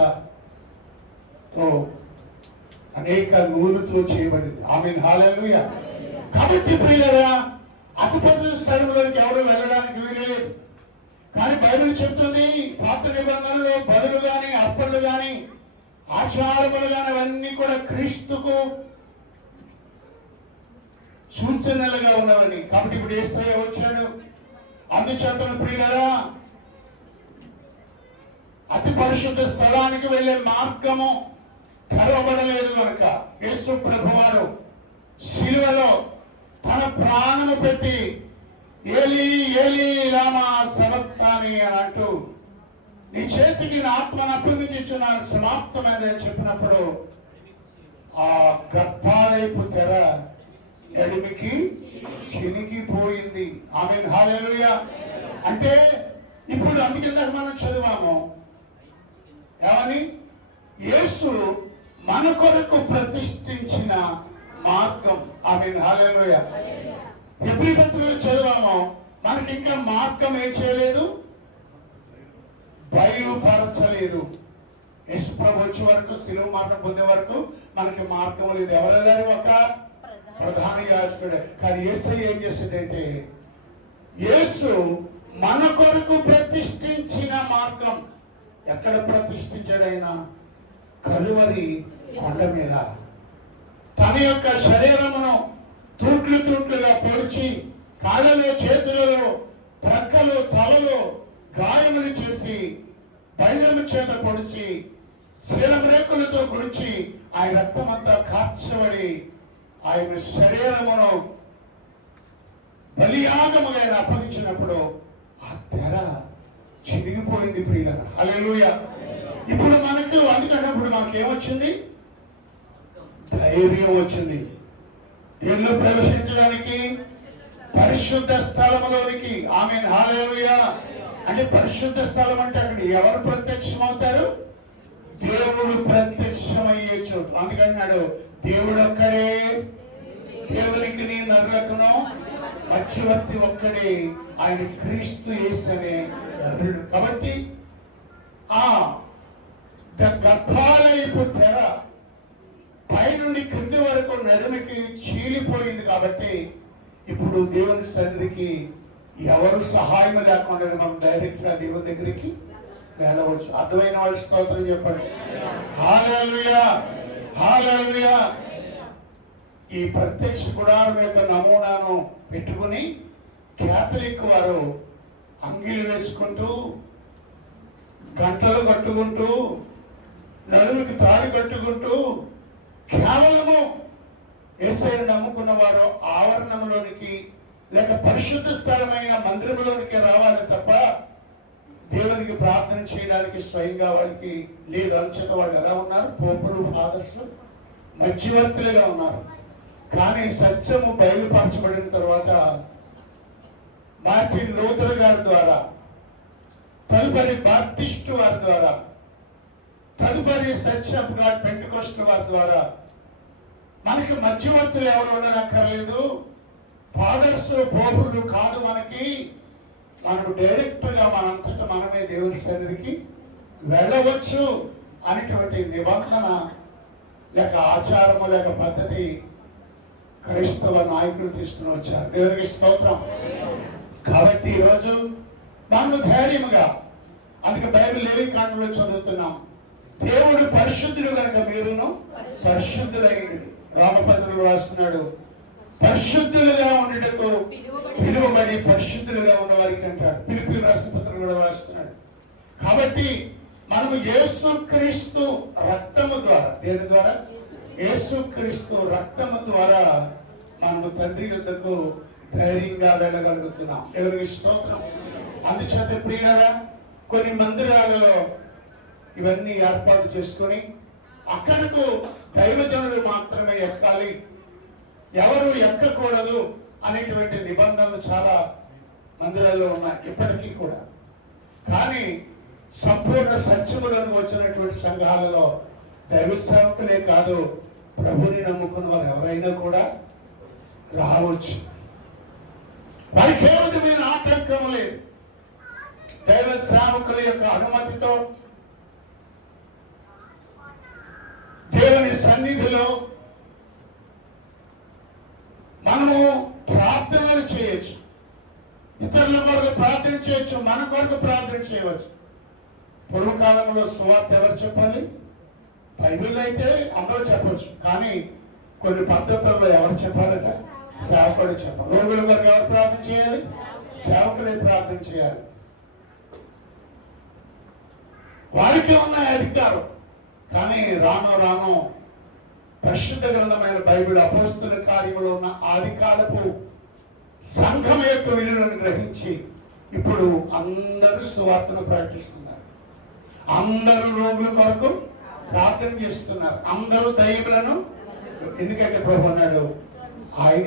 అనేక నూలుతో చేయబడింది. ఆమేన్, హల్లెలూయా. కాబట్టి ప్రియులారా, అతి పరిశుద్ధ స్థలంలోకి ఎవరు వెళ్ళడానికి వీలేదు. కానీ బైబిల్ చెప్తుంది, పాత నిబంధనలో బలులు గాని, అర్పణలు గాని, ఆచారములు గాని అవన్నీ కూడా క్రీస్తుకు సూచనలుగా ఉన్నవని. కాబట్టి ఇప్పుడు యేసయ్య వచ్చాడు. అందుచేత ప్రియులారా, అతి పరిశుద్ధ స్థలానికి వెళ్ళే మార్గము తెరవబడలేదు కనుక యేసు ప్రభువారు శిలువలో తన ప్రాణము పెట్టి ఏలీ ఏలీ లామా సబక్తాని అని అంటూ, నీ చేతికి నా ఆత్మను అప్పగించుచున్నాను, సమాప్తమైందని చెప్పినప్పుడు ఆ గర్భాలయపు తెర ఎడిమికి చినిగిపోయింది. ఆమేన్, హల్లెలూయా. అంటే ఇప్పుడు అందుకే మనం చదివాము ఏమని, యేసు మన కొరకు ప్రతిష్ఠించిన మార్గం. ఆమేన్, హల్లెలూయా. హెబ్రీ పత్రికలో చదివాము, మనకి ఇంకా మార్గం ఏం చేయలేదు, బయలుపరచలేదు. యేసు ప్రభు వచ్చే వరకు, శిలువ మరణం పొందే వరకు మనకి మార్గం లేదు. ఎవరెళ్ళారు? ఒక ప్రధాన యాజకుడే. కానీ యేసయ్య ఏం చేశాడంటే, యేసు మన కొరకు ప్రతిష్ఠించిన మార్గం. ఎక్కడ ప్రతిష్ఠించాడైనా? కలువరి కొండ మీద తన యొక్క శరీరమును తూట్లు తూట్లుగా పొడిచి, కాళ్ళలో, చేతులలో, ప్రక్కలో, తలలో గాయములు చేసి, బైలము చేత పొడిచి, శీలం రేకులతో పొడిచి, ఆయన రక్తమంతా కార్చబడి ఆయన శరీరమును బలియాగముగా ఆయన అప్పగించినప్పుడు ఆ తెర చిరిగిపోయింది. ప్రియులారా, హల్లెలూయా. ఇప్పుడు మనకు అందుకంటే ఇప్పుడు మనకి ఏమొచ్చింది? ధైర్యం వచ్చింది. దీనిలో ప్రవేశించడానికి పరిశుద్ధ స్థలములోనికి. ఆమేన్, హల్లెలూయా. అంటే పరిశుద్ధ స్థలం అంటే అక్కడ ఎవరు ప్రత్యక్షం అవుతారు? దేవుడు ప్రత్యక్షమయ్యే చోటు. అందుకన్నాడు, దేవుడు ఒక్కడే, దేవునికి నీ నరులకును మధ్యవర్తి ఒక్కడే, ఆయన క్రీస్తు యేసనే నరుడు. కాబట్టి ఆ గర్భాలయపు తెర పైనుండి క్రింది వరకు నడుమికి చీలిపోయింది. కాబట్టి ఇప్పుడు దేవుని సన్నిధికి ఎవరు సహాయం లేకుండా మనం డైరెక్ట్ గా దేవుని దగ్గరికి వెళ్ళవచ్చు. అర్థమైన వాళ్ళ స్తోత్రం చెప్పండి. హల్లెలూయా, హల్లెలూయా. ఈ ప్రత్యక్ష గుడారం యొక్క నమూనాను పెట్టుకుని క్యాథలిక్ వారు అంగిలు వేసుకుంటూ, గంటలు కట్టుకుంటూ, నడుముకి తాడు కట్టుకుంటూ, కేవలము యేసయ్యను నమ్ముకున్న వారు ఆవరణంలోనికి లేక పరిశుద్ధ స్థలమైన మందిరంలోనికి రావాలి తప్ప దేవునికి ప్రార్థన చేయడానికి స్వయంగా వాళ్ళకి లేదు. అంచేత వాళ్ళు ఎలా ఉన్నారు? పోపులు, ఫాదర్స్ మధ్యవర్తులుగా ఉన్నారు. కానీ సత్యము బయలుపరచబడిన తర్వాత మార్టిన్ లూథర్ గారి ద్వారా, తదుపరి బాప్టిస్టు వారి ద్వారా, తదుపరి సత్యం గాడ్ పెంటెకోస్ట్ వారి ద్వారా మనకి మధ్యవర్తులు ఎవరు ఉండనక్కర్లేదు. ఫాదర్స్, పోపులు కాదు మనకి. మనం డైరెక్ట్ గా మనంతటా మనమే దేవుని సన్నిధికి వెళ్ళవచ్చు అనేటువంటి నిబంధన లేక ఆచారము లేక పద్ధతి క్రైస్తవ నాయకులు తీసుకుని వచ్చారు. దేవునికి స్తోత్రం. కాబట్టి ఈరోజు మనం ధైర్యముగా, అందుకే బైబిల్ లేవికాండంలో చదువుతున్నాం, దేవుడు పరిశుద్ధుడు కనుక మీరును పరిశుద్ధులైంది. రామపత్రులు రాస్తున్నాడు, పరిశుద్ధులుగా ఉండటకు పిలువబడి పరిశుద్ధులుగా ఉన్న వారికి అంటాడు. పిలుపు రాసిన పత్రిక కూడా రాస్తున్నాడు. కాబట్టి మనము యేసుక్రీస్తు రక్తము ద్వారా, దేని ద్వారా? యేసుక్రీస్తు రక్తము ద్వారా మనము తండ్రి యొద్దకు ధైర్యంగా వెళ్ళగలుగుతున్నాం. ఎవరికి స్తోత్రం. అందుచేత ప్రియులారా, కొన్ని మందిరాలలో ఇవన్నీ ఏర్పాటు చేసుకొని అక్కడకు దైవజనులు మాత్రమే ఎక్కాలి, ఎవరు ఎక్కకూడదు అనేటువంటి నిబంధనలు చాలా మందిరాల్లో ఉన్నాయి ఇప్పటికీ కూడా. కానీ సంపూర్ణ సత్యములను వచ్చినటువంటి సంఘాలలో దైవ సేవకులే కాదు, ప్రభుని నమ్ముకున్న వారు ఎవరైనా కూడా రావచ్చు. వారికి ఏ విధమైన ఆటంకము లేదు. దైవ సేవకుల యొక్క అనుమతితో దేవుని సన్నిధిలో మనము ప్రార్థనలు చేయొచ్చు, ఇతరుల కొరకు ప్రార్థన చేయొచ్చు, మన కొరకు ప్రార్థన చేయవచ్చు. పూర్వకాలంలో సువార్త ఎవరు చెప్పాలి? బైబిల్ అయితే అందరూ చెప్పొచ్చు, కానీ కొన్ని పద్ధతుల్లో ఎవరు చెప్పాలట? సేవకుడు చెప్పాలి. రోగుల కొరకు ఎవరు ప్రార్థన చేయాలి? సేవకులే ప్రార్థన చేయాలి. వారికి ఉన్న అధికారం. కానీ రాను పరిశుద్ధ గ్రంథమైన బైబిల్ అపోస్తుల కార్యములో ఉన్న ఆదికాలపు సంఘం యొక్క విలువలను గ్రహించి ఇప్పుడు అందరూ సువార్తను ప్రకటిస్తున్నారు. అందరూ రోగుల కొరకు ప్రార్థన చేస్తున్నారు. అందరూ దైవులను, ఎందుకంటే ప్రభు అన్నాడు ఆయన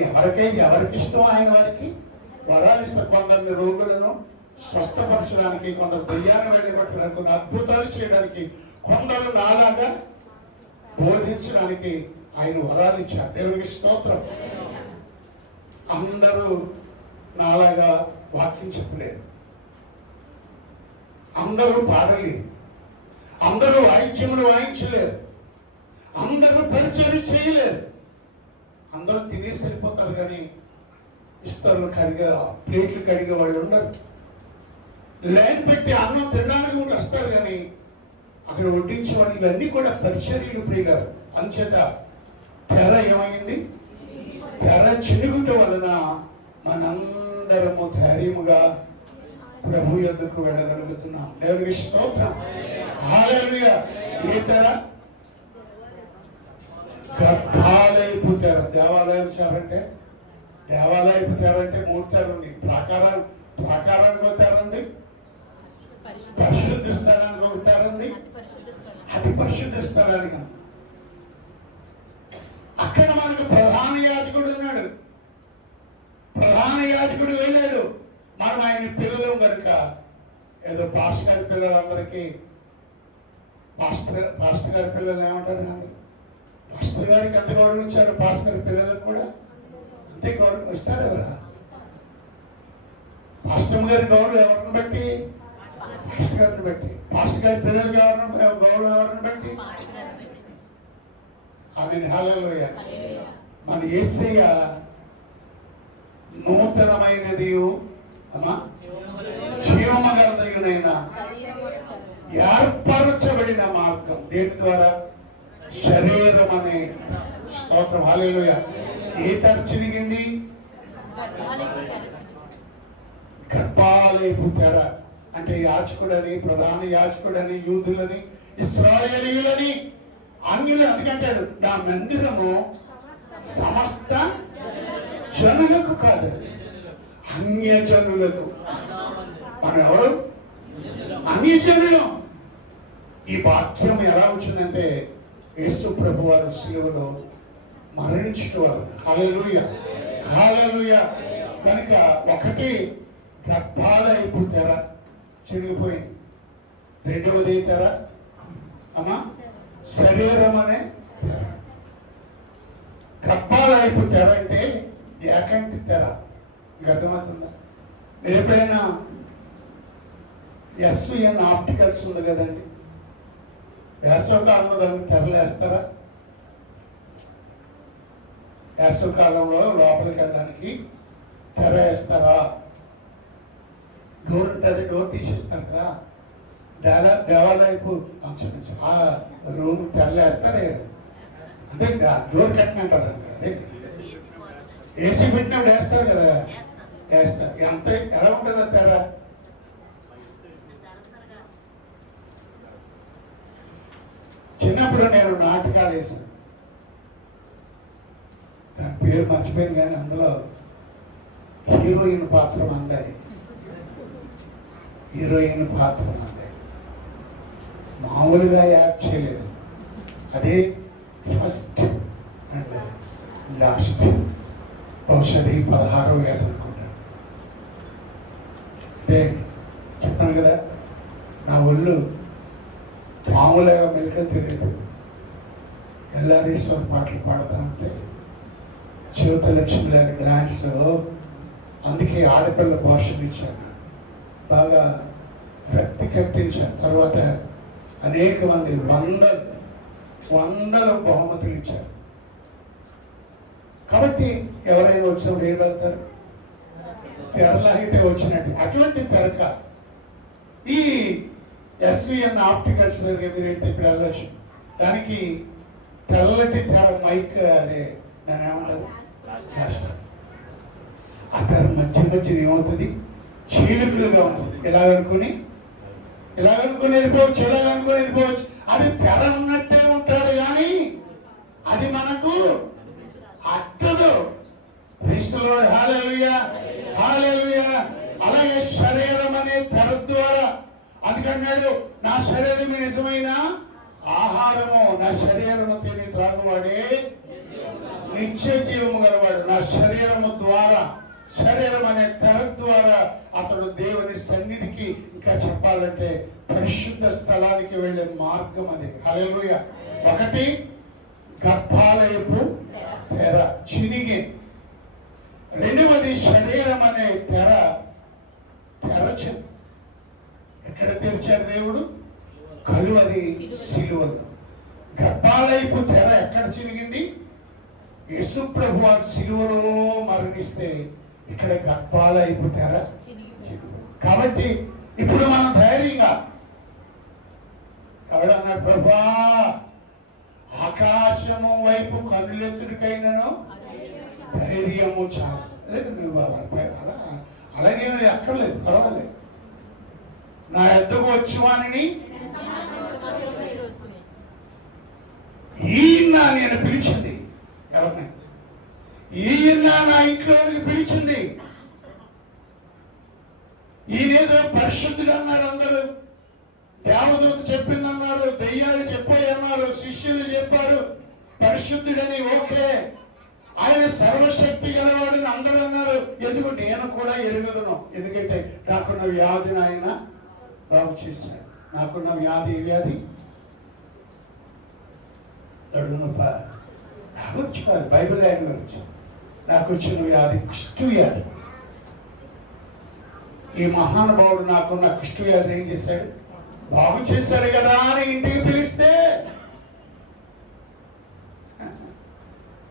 ఎవరికి ఇష్టం ఆయన వారికి వరాలు ఇస్తారు. కొందరిని రోగులను స్వస్థపరచడానికి, కొందరు దయ్యాన్ని వెళ్ళగొట్టడానికి, కొందరు అద్భుతాలు చేయడానికి, కొందరు నాలాగా బోధించడానికి ఆయన వరాలు ఇచ్చారు. దేవునికి స్తోత్రం. అందరూ నాలాగా వాక్యం చెప్పలేరు, అందరూ పాడలేరు, అందరూ వాయిద్యములు వాయించలేరు, అందరూ పరిచయం చేయలేరు. అందరూ తినేసి వెళ్ళిపోతారు, కానీ ఇస్తారు కడిగా ప్లేట్లు కడిగే వాళ్ళు ఉండరు. లైన్ పెట్టి అన్నం తినడానికి కూడా వస్తారు, కానీ అక్కడ వడ్డించేవాడు. ఇవన్నీ కూడా పరిచర్యలు ప్రియులారు. అంచేత తెర ఏమైంది? తెర చినుగుట వలన మనందరము ధైర్యముగా ప్రభు యొద్దకు వెళ్ళగలుగుతున్నాం. దేవునికి స్తోత్రం. హల్లెలూయా. ఏ తెర? గర్భాలయపు తెర. దేవాలయం తెరంటే, దేవాలయపు తెర అంటే 3 తెరలు ఉంది. ప్రాకారానికి తెర ఉంది, పరిశుద్ధ స్థలానికి ఒక తెర ఉంది, అతి పరిశుద్ధ స్థలానికి. అక్కడ మనకు ప్రధాన యాజకుడు ఉన్నాడు. ప్రధాన యాజకుడు వెళ్ళాడు. మనం ఆయన పిల్లలు కనుక ఏదో పాస్టర్ గారి పిల్లలందరికీ పాస్టర్ గారి పిల్లలు ఏమంటారు? పాస్టర్ గారికి ఎంత గౌరవం ఇచ్చారు, పాస్టర్ గారి పిల్లలకు కూడా అంతే గౌరవం ఇస్తారు. ఎవరా? పాస్టర్ గారి గౌరవం ఎవరిని బట్టి? పాస్టర్ గారిని బట్టి. పాస్టర్ గారి పిల్లలకి గౌరవం ఎవరిని బట్టి? ఆమేన్. హల్లెలూయా. మన యేసయ్య నూతనమైనది జీవమగలదైన ఏర్పరచబడిన మార్గం. దేని ద్వారా? శరీరం అనే స్తోత్రం. హల్లెలూయా. ఏ తెర చిరిగింది? గర్భాలయపు తెర. అంటే యాజకుడని, ప్రధాన యాజకుడని, యూదులని, ఇశ్రాయేలీయులని, అన్యులు. అందుకంటాడు నా మందిరము సమస్త జనులకు కాదు, అన్యజనులకు. మనం ఎవరు? అన్యజనులు. ఈ వాక్యం ఎలా వచ్చిందంటే యేసు ప్రభు వారు శిలువలో మరణించుటవారు. హల్లెలూయా, హల్లెలూయా. కనుక ఒకటి గర్భాలయపు తెర చిరిగిపోయింది. రెండవది తెర అమ్మా శరీరం అనే తెర. గర్భాలయపు తెర అంటే ఏకంటి తెర. మీకు అర్థమవుతుందా? మీరు ఎప్పుడైనా ఎస్విఎన్ ఆప్టికల్స్ ఉంది కదండి, వేసవకాలంలో దానికి తెరలు వేస్తారా? వేసవకాలంలో లోపలికి వెళ్ళడానికి తెర వేస్తారా? డోర్ ఉంటుంది, డోర్ తీసేస్తాం కదా. దేవాలయపు ఆ రూమ్ తెరలు వేస్తారే, అంటే డోర్ కట్టినంటారు. అదే ఏసీ పెట్టినప్పుడు వేస్తారు కదా, వేస్తారు. ఎంత ఎలా ఉంటుంది ఆ తెర? చిన్నప్పుడు నేను నాటకాలు వేసాను, దాని పేరు మర్చిపోయింది, కానీ అందులో హీరోయిన్ పాత్ర మందాయి. హీరోయిన్ పాత్ర మందాయి. మామూలుగా యాక్ట్ చేయలేదు. అదే ఫస్ట్ అండ్ లాస్ట్. బహుశా 16,000 అనుకుంటా. అంటే చెప్తాను కదా, నా ఒళ్ళు మామూలుగా మెలక తెలియదు. ఎల్లారీశ్వర్ పాటలు పాడుతూ ఉంటే జ్యోతిలక్ష్మి డ్యాన్స్. అందుకే ఆడపిల్ల భాషలు ఇచ్చాను, బాగా రక్తి కట్టించాను. తర్వాత అనేక మంది 100 వందల బహుమతులు ఇచ్చారు. కాబట్టి ఎవరైనా వచ్చినప్పుడు ఏం వెళ్తారు? తెరలాగితే వచ్చినట్టు. అటువంటి తెరక ఈ ఎస్విఎన్ ఆప్టికల్స్ దగ్గర మీరు వెళ్తే ఇప్పుడు వెళ్ళొచ్చు. దానికి తెల్లటి తెర మైక్ అదే దాని ఏమంటారు, ఆ తెర మధ్య మధ్య ఏమవుతుంది, చీలుకలుగా ఉంటుంది. ఇలాగనుకుని వెళ్ళిపోవచ్చు, ఇలాగనుకుని వెళ్ళిపోవచ్చు. అది తెర ఉన్నట్టే ఉంటాడు కానీ అది మనకు అట్టదు. క్రీస్తులో హల్లెలూయా, హల్లెలూయా. అలాగే శరీరం అనే తెర ద్వారా అందుకన్నాడు, నా శరీరం నిజమైన ఆహారము, నా శరీరము తిని త్రాగువాడే నిత్య జీవము గలవాడు. నా శరీరము ద్వారా, శరీరం అనే తెర ద్వారా అతడు దేవుని సన్నిధికి, ఇంకా చెప్పాలంటే పరిశుద్ధ స్థలానికి వెళ్ళే మార్గం అది. హల్లెలూయా. ఒకటి గర్భాలయపు తెర చినిగి, రెండవది శరీరం అనే తెర తెరచదు. ఎక్కడ తెరిచారు దేవుడు? కలువరి సిలువలో. గర్భాలయపు తెర ఎక్కడ చినిగింది? యేసు ప్రభు వారు సిలువలో మరణిస్తే ఇక్కడ గర్భాలయపు తెర చినిగింది. కాబట్టి ఇప్పుడు మనం ధైర్యంగా, ఎవడన్నాడు, ప్రభా ఆకాశము వైపు కన్నులెత్తుడికైనను ధైర్యము చాలు. లేదు నువ్వు అలా అలాగేమీ అక్కర్లేదు, పర్వాలేదు. నా ఎద్దకు వచ్చేవాణిని ఈయన నేను పిలిచింది. ఎవరిని? ఈయన నా ఇంట్లోకి పిలిచింది. ఈయనేదో పరిశుద్ధుడు అన్నారు అందరూ, దేవదూత చెప్పిందన్నారు, దెయ్యాలు చెప్పాయి అన్నారు, శిష్యులు చెప్పారు పరిశుద్ధుడని. ఓకే, ఆయన సర్వశక్తి గలవాడని అందరూ అన్నారు. ఎందుకు? నేను కూడా ఎరుగుదును. ఎందుకంటే నాకున్న వ్యాధిని ఆయన బాగు చేశాడు. నాకున్న వ్యాధి నడునొప్ప నాకు వచ్చి కాదు, బైబిల్ ఆయన గురించి. నాకు వచ్చిన వ్యాధి కుష్టు వ్యాధి. ఈ మహానుభావుడు నాకున్న కుష్టు వ్యాధిని ఏం చేశాడు? బాగు చేశాడు కదా అని ఇంటికి పిలిస్తే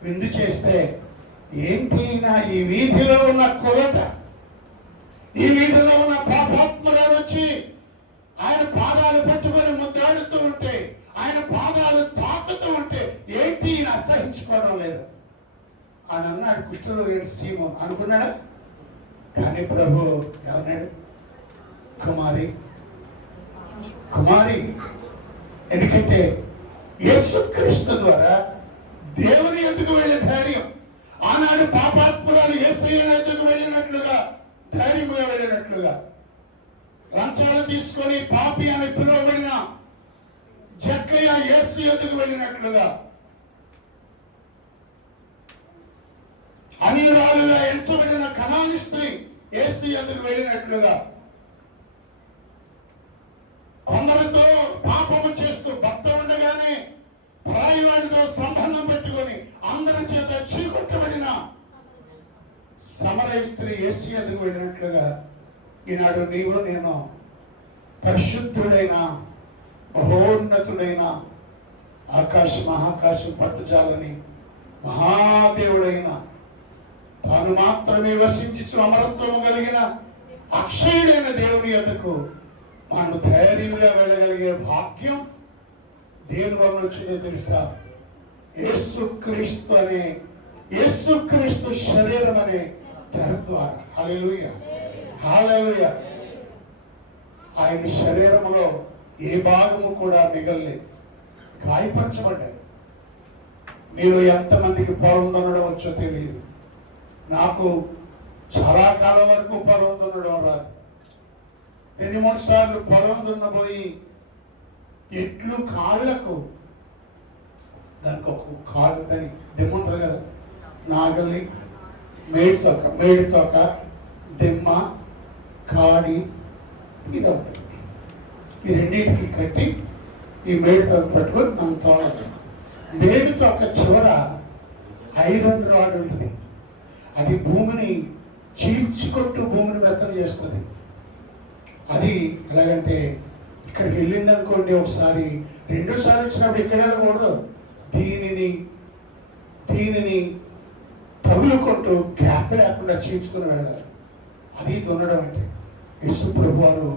విందు చేస్తే ఏంటి, నా ఈ వీధిలో ఉన్న కొరట, ఈ వీధిలో ఉన్న పాపాత్మరాలు వచ్చి ఆయన పాదాలు పట్టుకొని ముద్దాడుతూ ఉంటే, ఆయన పాదాలు తాకుతూ ఉంటే ఏంటి ఈయన అసహించుకోవడం లేదు అని అన్నాడు. కుష్ఠలో సీమోను అనుకున్నాడా? కానీ ప్రభు ఏమన్నాడు? కుమారి. ఎందుకంటే యేసుక్రీస్తు ద్వారా దేవుని ఎందుకు వెళ్ళే ధైర్యం, ఆనాడు పాపాత్మురాలు యేసయ్య ఎందుకు వెళ్ళినట్లుగా, ధైర్యంగా వెళ్ళినట్లుగా, లంచాలు తీసుకొని పాపి అని పిలువబడిన జక్కయ్య యేసు ఎందుకు వెళ్ళినట్లుగా, అన్యురాలుగా ఎంచబడిన కనాని స్త్రీ యేసు ఎందుకు వెళ్ళినట్లుగా, కొందరితో పాపము చేస్తూ భర్త ఉండగానే పరాయి వాడితో సంబంధం పెట్టుకొని అందరి చేత చీకొట్టబడిన సమరయ స్త్రీ యేసు ఎందుకు వెళ్ళినట్లుగా ఈనాడు నీవు నేను పరిశుద్ధుడైన మహోన్నతుడైన మహాకాశం పట్టుజాలని మహాదేవుడైన తాను మాత్రమే వసించు అమరత్వం కలిగిన అక్షయుడైన దేవుని యొద్దకు మనం ధైర్యంగా వెళ్ళగలిగే భాగ్యం దేని వల్ల వచ్చిందో తెలుసా? యేసుక్రీస్తు శరీరం అనే తెర ద్వారా. హల్లెలూయా, హల్లెలూయా. ఆయన శరీరంలో ఏ భాగము కూడా మిగలలేదు, గాయపరచబడ్డాడు. మీరు ఎంతమందికి పొలం దున్నడం వచ్చో తెలియదు. నాకు చాలా కాలం వరకు పొలం దున్నడం రాదు. 2-3 సార్లు పొలం దున్నబోయి ఎట్లు కాళ్ళకు, దానికి ఒక కాళ్ళు దాన్ని దిమ్మంటారు కదా, నాగలి, మేడి తొక్క, దిమ్మ, కాడి, ఇది ఉంటుంది. ఈ రెండింటికి కట్టి ఈ మేడి తొక్క పట్టుకొని మనం తోడాలి. మేడి తొక్క చివర ఐరన్ రాడ్ ఉంటుంది. అది భూమిని చీల్చుకొట్టు భూమిని మెత్తన చేస్తుంది. అది ఎలాగంటే ఇక్కడికి వెళ్ళింది అనుకోండి ఒకసారి, రెండోసారి వచ్చినప్పుడు ఇక్కడ వెళ్ళకూడదు. దీనిని తగులుకుంటూ గ్యాప్ లేకుండా చీల్చుకుని వెళ్ళాలి. అది దున్నడం అంటే. యేసు ప్రభు వారు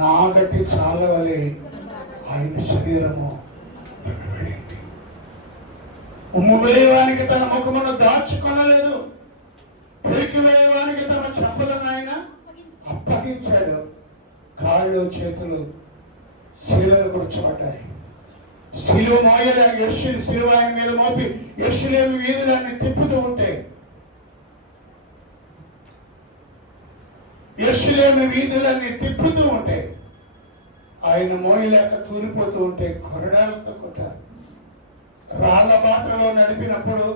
నాగటి చాలా వలె ఆయన శరీరము ఉమ్ము వేయవానికి తన ముఖమును దాచుకొనలేదు, పెరికి వేయవానికి తన చెంపలను ఆయన అప్పగించాడు. కాళ్ళు చేతులు శిలువకు కూర్చోబడ్డాయి. శిలువ మోయలేక శిలువ ఆయన మీద మోపి యెరూషలేము వీధులన్నీ తిప్పుతూ ఉంటే, యెరూషలేము వీధులన్నీ తిప్పుతూ ఉంటే, ఆయన మోయలేక తూలిపోతూ ఉంటే కొరడాలతో కొట్టారు. రాళ్ల బాటలో నడిపినప్పుడు,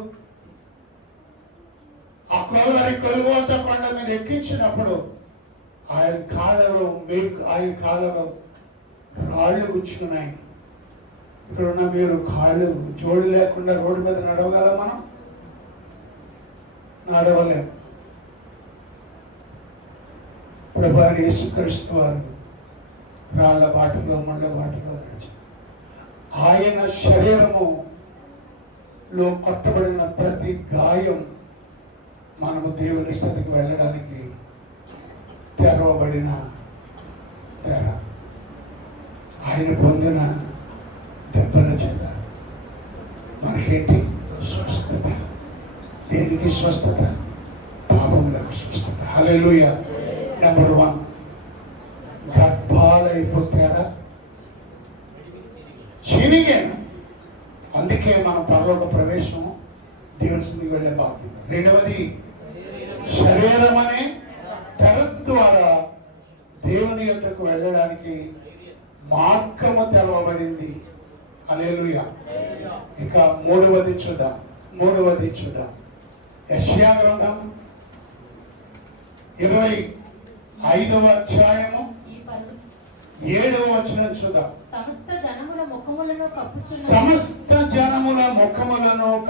ఆ కొలవరి కొలుగోత కొండ మీద ఎక్కించినప్పుడు ఆయన కాళ్ళలో రాళ్ళు గుచ్చుకున్నాయి. ఇక్కడున్న మీరు కాళ్ళు జోడు లేకుండా రోడ్డు మీద నడవగలం? మనం నడవలేం. ప్రభువైన యేసుక్రీస్తు వారు రాళ్ళ బాటలో మండ బాటలో నడిచి ఆయన శరీరములో కొట్టబడిన ప్రతి గాయం మనము దేవుని స్థితికి వెళ్ళడానికి తెరవబడిన తెర. ఆయన పొందిన దెబ్బల చేత మనకేంటి స్వస్థత. దేనికి స్వస్థత? పాపములకు స్వస్థత. హల్లెలూయా. నెంబర్ 1, గర్భాలైపోతారా చినిగాను. అందుకే మనం పరలోక ప్రవేశం దేవుని సన్నిధికి వెళ్ళే బాధ్యత. రెండవది, శరీరం అనే తెర ద్వారా దేవుని యొద్దకు వెళ్ళడానికి మార్గము తెరవబడింది. హల్లెలూయా. ఇక మూడవది చూద్దాం. యెషయా గ్రంథం 25వ అధ్యాయము 7వ వచనం చూద్దాం. సమస్త జనముల ముఖములను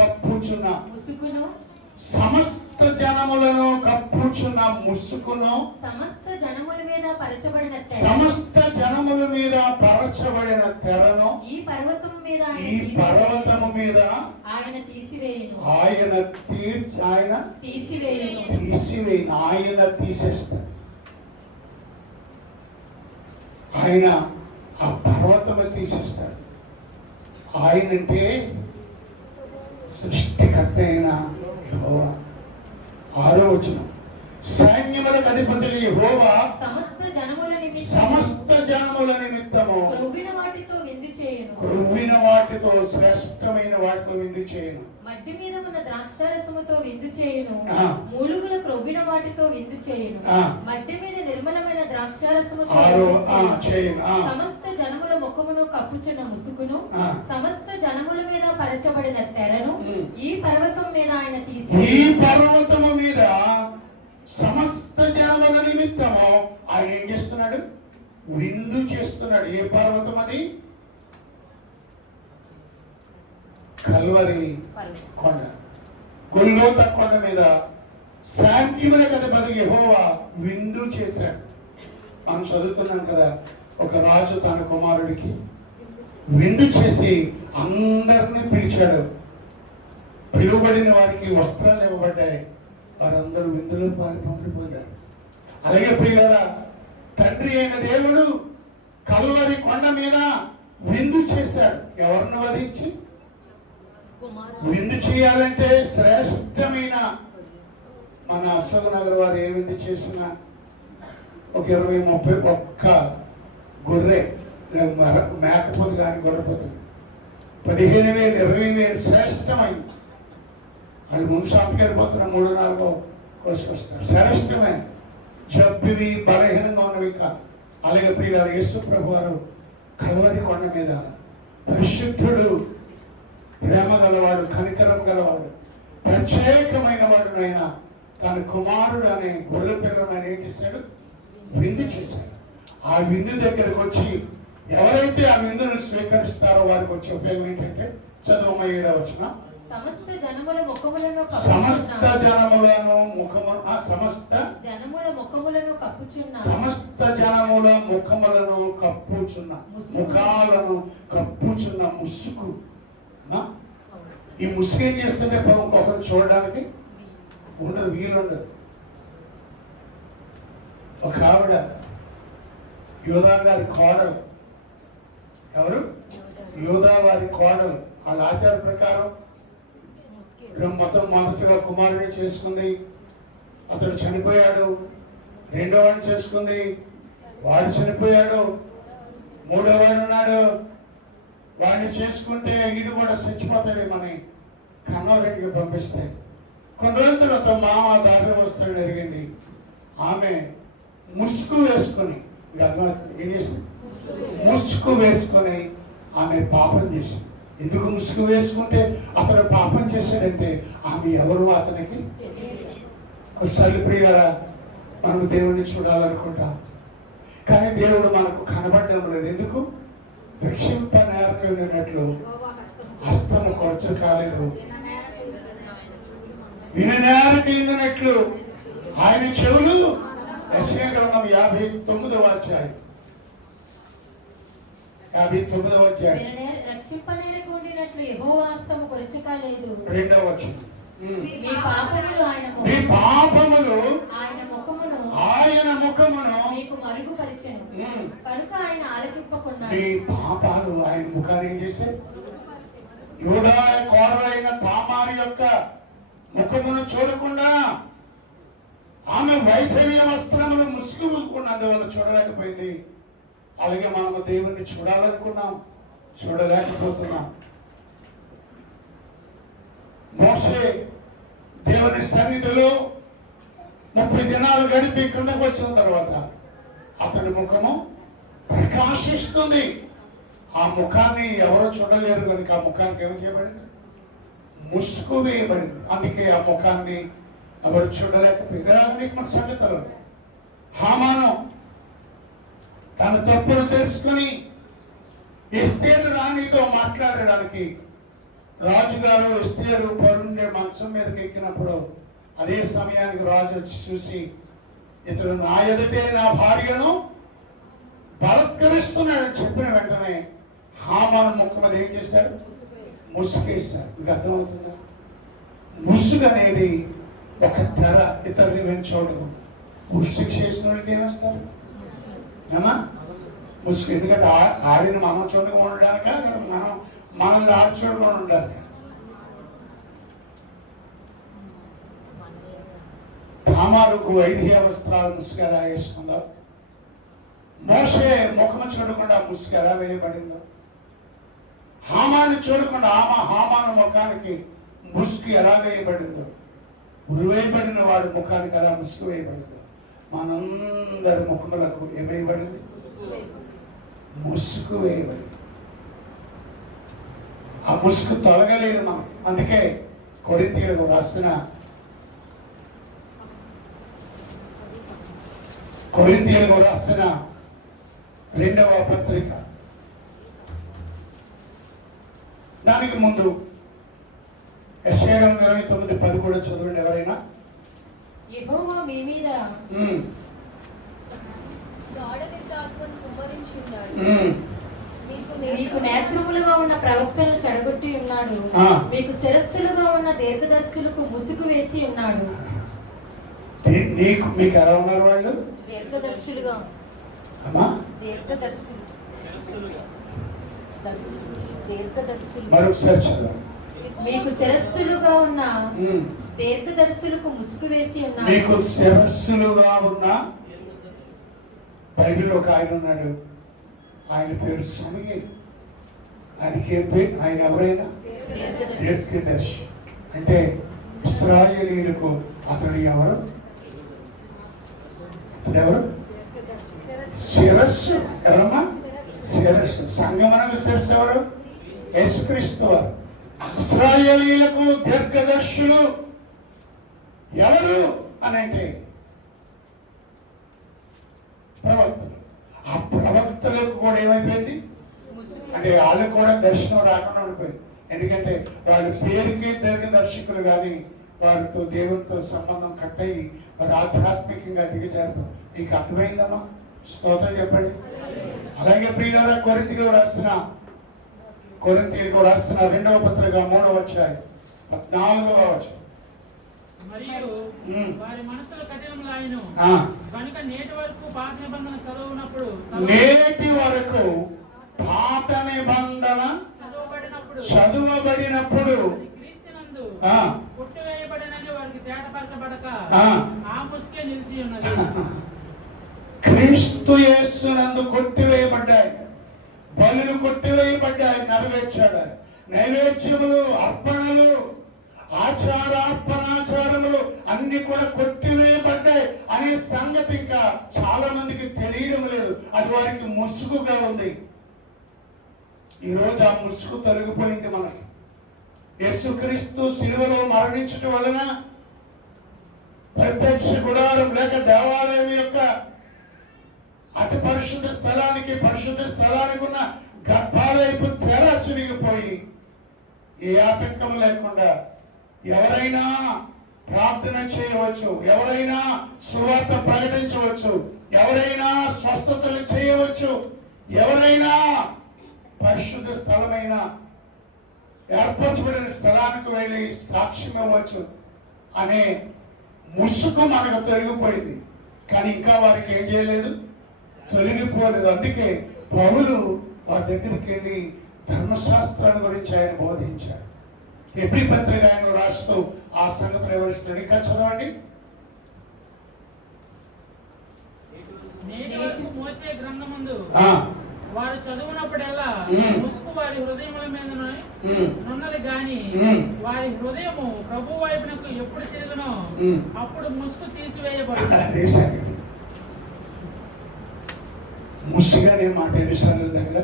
కప్పుచున్న ముసుకును, సమస్త జనముల మీద పరచబడిన తెరను ఈ పర్వతము మీద ఆయన తీసివేయును. ఆయన తీసేస్తాడు. ఆయన ఆ పర్వతము తీసేస్తాడు. ఆయనంటే సృష్టికర్త అయిన యెహోవా. 6వ వచనం, సైన్యములకు అధిపతి యెహోవా సమస్త జనముల నిమిత్తము క్రొవ్విన వాటితో శ్రేష్టమైన వాటితో విందు చేయను. మట్టి మీద ఉన్న ద్రాక్షారసముతో విందు చేయును. మూలుగుల క్రొవ్విన వాటితో విందు చేయును. మట్టి మీద నిర్మలమైన ద్రాక్షారసముతో చేయను. సమస్త జనముల ముఖమును కప్పుచున్న ముసుకును, సమస్త జనముల మీద పరచబడిన తెరను ఈ పర్వతం మీద ఆయన సమస్త జనముల నిమిత్తము ఆయన ఏం చేస్తున్నాడు? విందు చేస్తున్నాడు. ఏ పర్వతం అది? కల్వరి కొండ, గొల్గోత కొండ మీద శాంతిములకు అధిపతి యెహోవా విందు చేశాడు. మనం చదువుతున్నాం కదా, ఒక రాజు తన కుమారుడికి విందు చేసి అందరినీ పిలిచాడు. పిలువబడిన వారికి వస్త్రాలు ఇవ్వబడ్డాయి. వారందరూ విందులో పొందారు. అలాగే ప్రియులారా, తండ్రి అయిన దేవుడు కల్వరి కొండ మీద విందు చేశాడు. ఎవరిని వధించి? విందు చేయాలంటే శ్రేష్టమైన, మన అశోక్ నగర్ వారు ఏ విందు చేసినా ఒక 20-30 ఒక్క గొర్రె మేకపోతు కానీ గొర్రెపోతు 15,000 20,000 శ్రేష్టమైంది. అది ముందు షాప్కి వెళ్ళిపోతున్నా 3-4 కోసుకొస్తారు. శ్రేష్టమైన జబ్బివి బలహీనంగా ఉన్నవి కాదు. అలాగే ప్రియులారా, యేసు ప్రభు వారు కల్వరి కొండ మీద పరిశుద్ధుడు, ప్రేమ గలవాడు, కనికరం గలవాడు, ప్రత్యేకమైన వాడునైనా తన కుమారుడు అనే గొర్రె పిల్లను ఏం చేశాడు? విందు చేశాడు. ఆ విందు దగ్గరకు వచ్చి ఎవరైతే ఆ విందును స్వీకరిస్తారో వారికి వచ్చే ఉపయోగం ఏంటంటే, చదువు 7వ వచనం, సమస్త జనముల ముఖములను సమస్త కప్పుచున్న జనములను ముఖము సమస్త జనముల ముఖములను కప్పుచున్న సమస్త జనముల ముఖములను కప్పుచున్న ముఖాలను కప్పుచున్న ముసుగు. ఈ ముసుగు ఏం చేస్తుంటే ఇంకొకరు చూడడానికి ఉండదు, వీలుండదు. ఒక ఆవిడ యోధా గారి కోడలు, ఎవరు? యోధా వారి కోడలు. వాళ్ళ ఆచార ప్రకారం మొత్తం మొదటిగా కుమారుని చేసుకుంది, అతడు చనిపోయాడు. రెండో వాడిని చేసుకుంది, వాడు చనిపోయాడు. మూడో వాడు ఉన్నాడు, వాడిని చేసుకుంటే వీడు కూడా చచ్చిపోతాడేమని కన్నోరెడ్డికి పంపిస్తే కొన్ని రోజుల తర్వాత మామ దారి వస్తాడు జరిగింది. ఆమె ముసుగు వేసుకొని, ఏం చేసింది? ముసుగు వేసుకొని ఆమె పాపం చేసింది. ఎందుకు ముసుగు వేసుకుంటే అతను పాపం చేశాడంటే ఆమె ఎవరు అతనికి ఒకసారి ప్రియులారా, మనకు దేవుడిని చూడాలనుకుంటా, కానీ దేవుడు మనకు కనబడడం లేదు. ఎందుకు? రక్షింప నేర్కొన్నట్లు హస్తము ఖర్చు కాలేదు, విననేరకిందినట్లు ఆయన చెవులు. యెషయా గ్రంథం 59వ అధ్యాయం 59వ అధ్యాయం రక్షింపనేరకుండినట్లు యెహోవా హస్తము కొరచ కాలేదు. 2వ వచనం. మీ పాపములు మీ పాపములు ఆయన ముఖమును మీకు మరుగుపరిచెను, కనుక ఆయన ఆలకింపకున్నాడు. మీ పాపాలు ఆయన ముఖాన్ని ఏం చేశారు? యూదా కోడలైన తామారు యొక్క ముఖమును చూడకుండా ఆమె వైభవ్య వస్త్రములు ముసుగుకున్నందువల్ల చూడలేకపోయింది. అలాగే మనము దేవుణ్ణి చూడాలనుకున్నాం, చూడలేకపోతున్నాం. మోషే దేవుని సన్నిధిలో 30 దినాలు గడిపి కిందకు వచ్చిన తర్వాత అతని ముఖము ప్రకాశిస్తుంది. ఆ ముఖాన్ని ఎవరో చూడలేరు కనుక ఆ ముఖానికి ఏం చేయబడింది? ముసుగు వేయబడింది. అందుకే ఆ ముఖాన్ని ఎవరు చూడలేకపోయింది. మన సంగతులు హామాను తన తప్పును తెలుసుకుని ఎస్తేరు రాణితో మాట్లాడడానికి రాజుగారు ఎస్తేరు పరుండే మంచం మీదకి ఎక్కినప్పుడు అదే సమయానికి రాజు వచ్చి చూసి, ఇతడు నా ఎదుటే నా భార్యను బలత్కరిస్తున్నాడని చెప్పిన వెంటనే హామాను ముఖం మీద ఏం చేశాడు? ముసుగేశాడు. మీకు అర్థమవుతుందా? ముసుగు అనేది ఒక తెర, ఇతరుని వెంచోడదు. ఉరిశిక్ష చేసిన వాళ్ళకి ఏమేస్తారు ఏమా? ముసుగు. ఎందుకంటే ఆడిని మనం చూడగా ఉండడానిక, మనం మనల్ని ఆడి చూడగా ఉండాలి. తామారుకు వైద్య వస్త్రాలు ముసుగు ఎలా వేసుకుందో, మోషే ముఖము చూడకుండా ముసుగు ఎలా వేయబడిందో, హామాను చూడకుండా హామాను ముఖానికి ముసుగు ఎలా వేయబడిందో, ఉరివేయబడిన వాడి ముఖానికి ఎలా ముసుగు వేయబడిందో, మనందరి ముఖములకు ఏమేయబడింది? ముసుగు వేయబడింది. ఆ ముసుగు తొలగలేదు మనం. అందుకే కొరింథీయులకు రాసిన 2వ పత్రిక దానికి ముందు యెషయా 29:10 కూడా చదవండి ఎవరైనా. యెహోవా మీ మీద మీకు నేత్రములుగా ఉన్న ప్రవక్తలను చెడగొట్టి ఉన్నాడు, మీకు శిరస్సులుగా ఉన్న దీర్ఘదర్శులకు ముసుగు వేసి ఉన్నాడు. మీకు ఎలా ఉన్నారు వాళ్ళు? దీర్ఘదర్శులుగా. అమ్మా, దీర్ఘదర్శులు. మరొకసారి చదవండి. మీకు శిరస్సులుగా ఉన్న దీర్ఘదర్శులకు ముసుగు వేసి ఉన్నాడు. మీకు శిరస్సులుగా ఉన్న బైబిల్లో ఒక ఆయన ఉన్నాడు, ఆయన పేరు సమూయేలు. ఆయనకి ఏం పేరు? ఆయన ఎవరైనా దీర్ఘదర్శి అంటే ఇశ్రాయేలీయులకు అతడు ఎవరు? ఎవరు? శిరస్సు. ఎవరమ్మా? శిరస్సు. సంగమనకు శిరస్సు ఎవరు? యేసుక్రీస్తు వారు. ఇశ్రాయేలీయులకు దీర్ఘదర్శులు ఎవరు అని అంటే ప్రవక్తలు. ఆ ప్రవక్తలకు కూడా ఏమైపోయింది అంటే వాళ్ళకు కూడా దర్శనం రాకుండా ఉండిపోయింది. ఎందుకంటే వాళ్ళ పేరుకి దీర్ఘదర్శకులు కానీ వారితో దేవునితో సంబంధం కట్టయి వారు ఆధ్యాత్మికంగా దిగజారు. నీకు అర్థమైందమ్మా? స్తోత్రం చెప్పండి. అలాగే ప్రియులారా, కొరింథీయులకు రాసిన 2వ పత్రిక 3వ అధ్యాయం 14వ వచనం. మరియు వారి మనసులో కఠినములాయెను కనుక నేటి వరకు పాత నిబంధన చదువబడినప్పుడు క్రీస్తునందు పుట్టివేయబడినని వారికి తేటపరచబడక ఆ ముసుకే నిలిచి ఉన్నది. క్రీస్తు యేసునందు కొట్టివేయబడ్డాయి, బలులు కొట్టివేయబడ్డాయి, నెరవేర్చాడు. నైవేద్యములు, అర్పణలు, ఆచారార్పణాచారములు అన్ని కూడా కొట్టివేయబడ్డాయి అనే సంగతి ఇంకా చాలా మందికి తెలియడం లేదు. అది వారికి ముసుగుగా ఉంది. ఈరోజు ఆ ముసుగు తొలగిపోయింది. మనకి యేసుక్రీస్తు శిలువలో మరణించడం వలన ప్రత్యక్ష గుడారం లేక దేవాలయం యొక్క అతి పరిశుద్ధ స్థలానికి ఉన్న గర్భాలయపు తెర చిరిగిపోయి ఏ ఆటంకం లేకుండా ఎవరైనా ప్రార్థన చేయవచ్చు, ఎవరైనా సువార్త ప్రకటించవచ్చు, ఎవరైనా స్వస్థతలు చేయవచ్చు, ఎవరైనా పరిశుద్ధ స్థలమైన ఏర్పరచబడిన స్థలానికి వెళ్ళి సాక్ష్యం ఇవ్వచ్చు అనే ముసుగు మనకు తొలగిపోయింది. కానీ ఇంకా వారికి ఏం చేయలేదు, తొలగిపోలేదు. అందుకే పౌలు వారి దగ్గరికి వెళ్ళి ధర్మశాస్త్రాల గురించి ఆయన బోధించారు. ఎబ్రీ పత్రిక ఆయన రాస్తూ ఆ సంగతులు వివరిస్తాడు. ఇంకా చదవండి. నేటి వరకు మోసే గ్రంథమందు వారు చదువునప్పుడల్లా ముసుగు వారి హృదయముల మీద నున్నది గాని వారి హృదయము ప్రభు వైపునకు ఎప్పుడు తిరుగునో అప్పుడు ముసుగు తీసివేయబడుతుంది. ముసుగనే మాట ఎన్నిసార్లు దగ్గర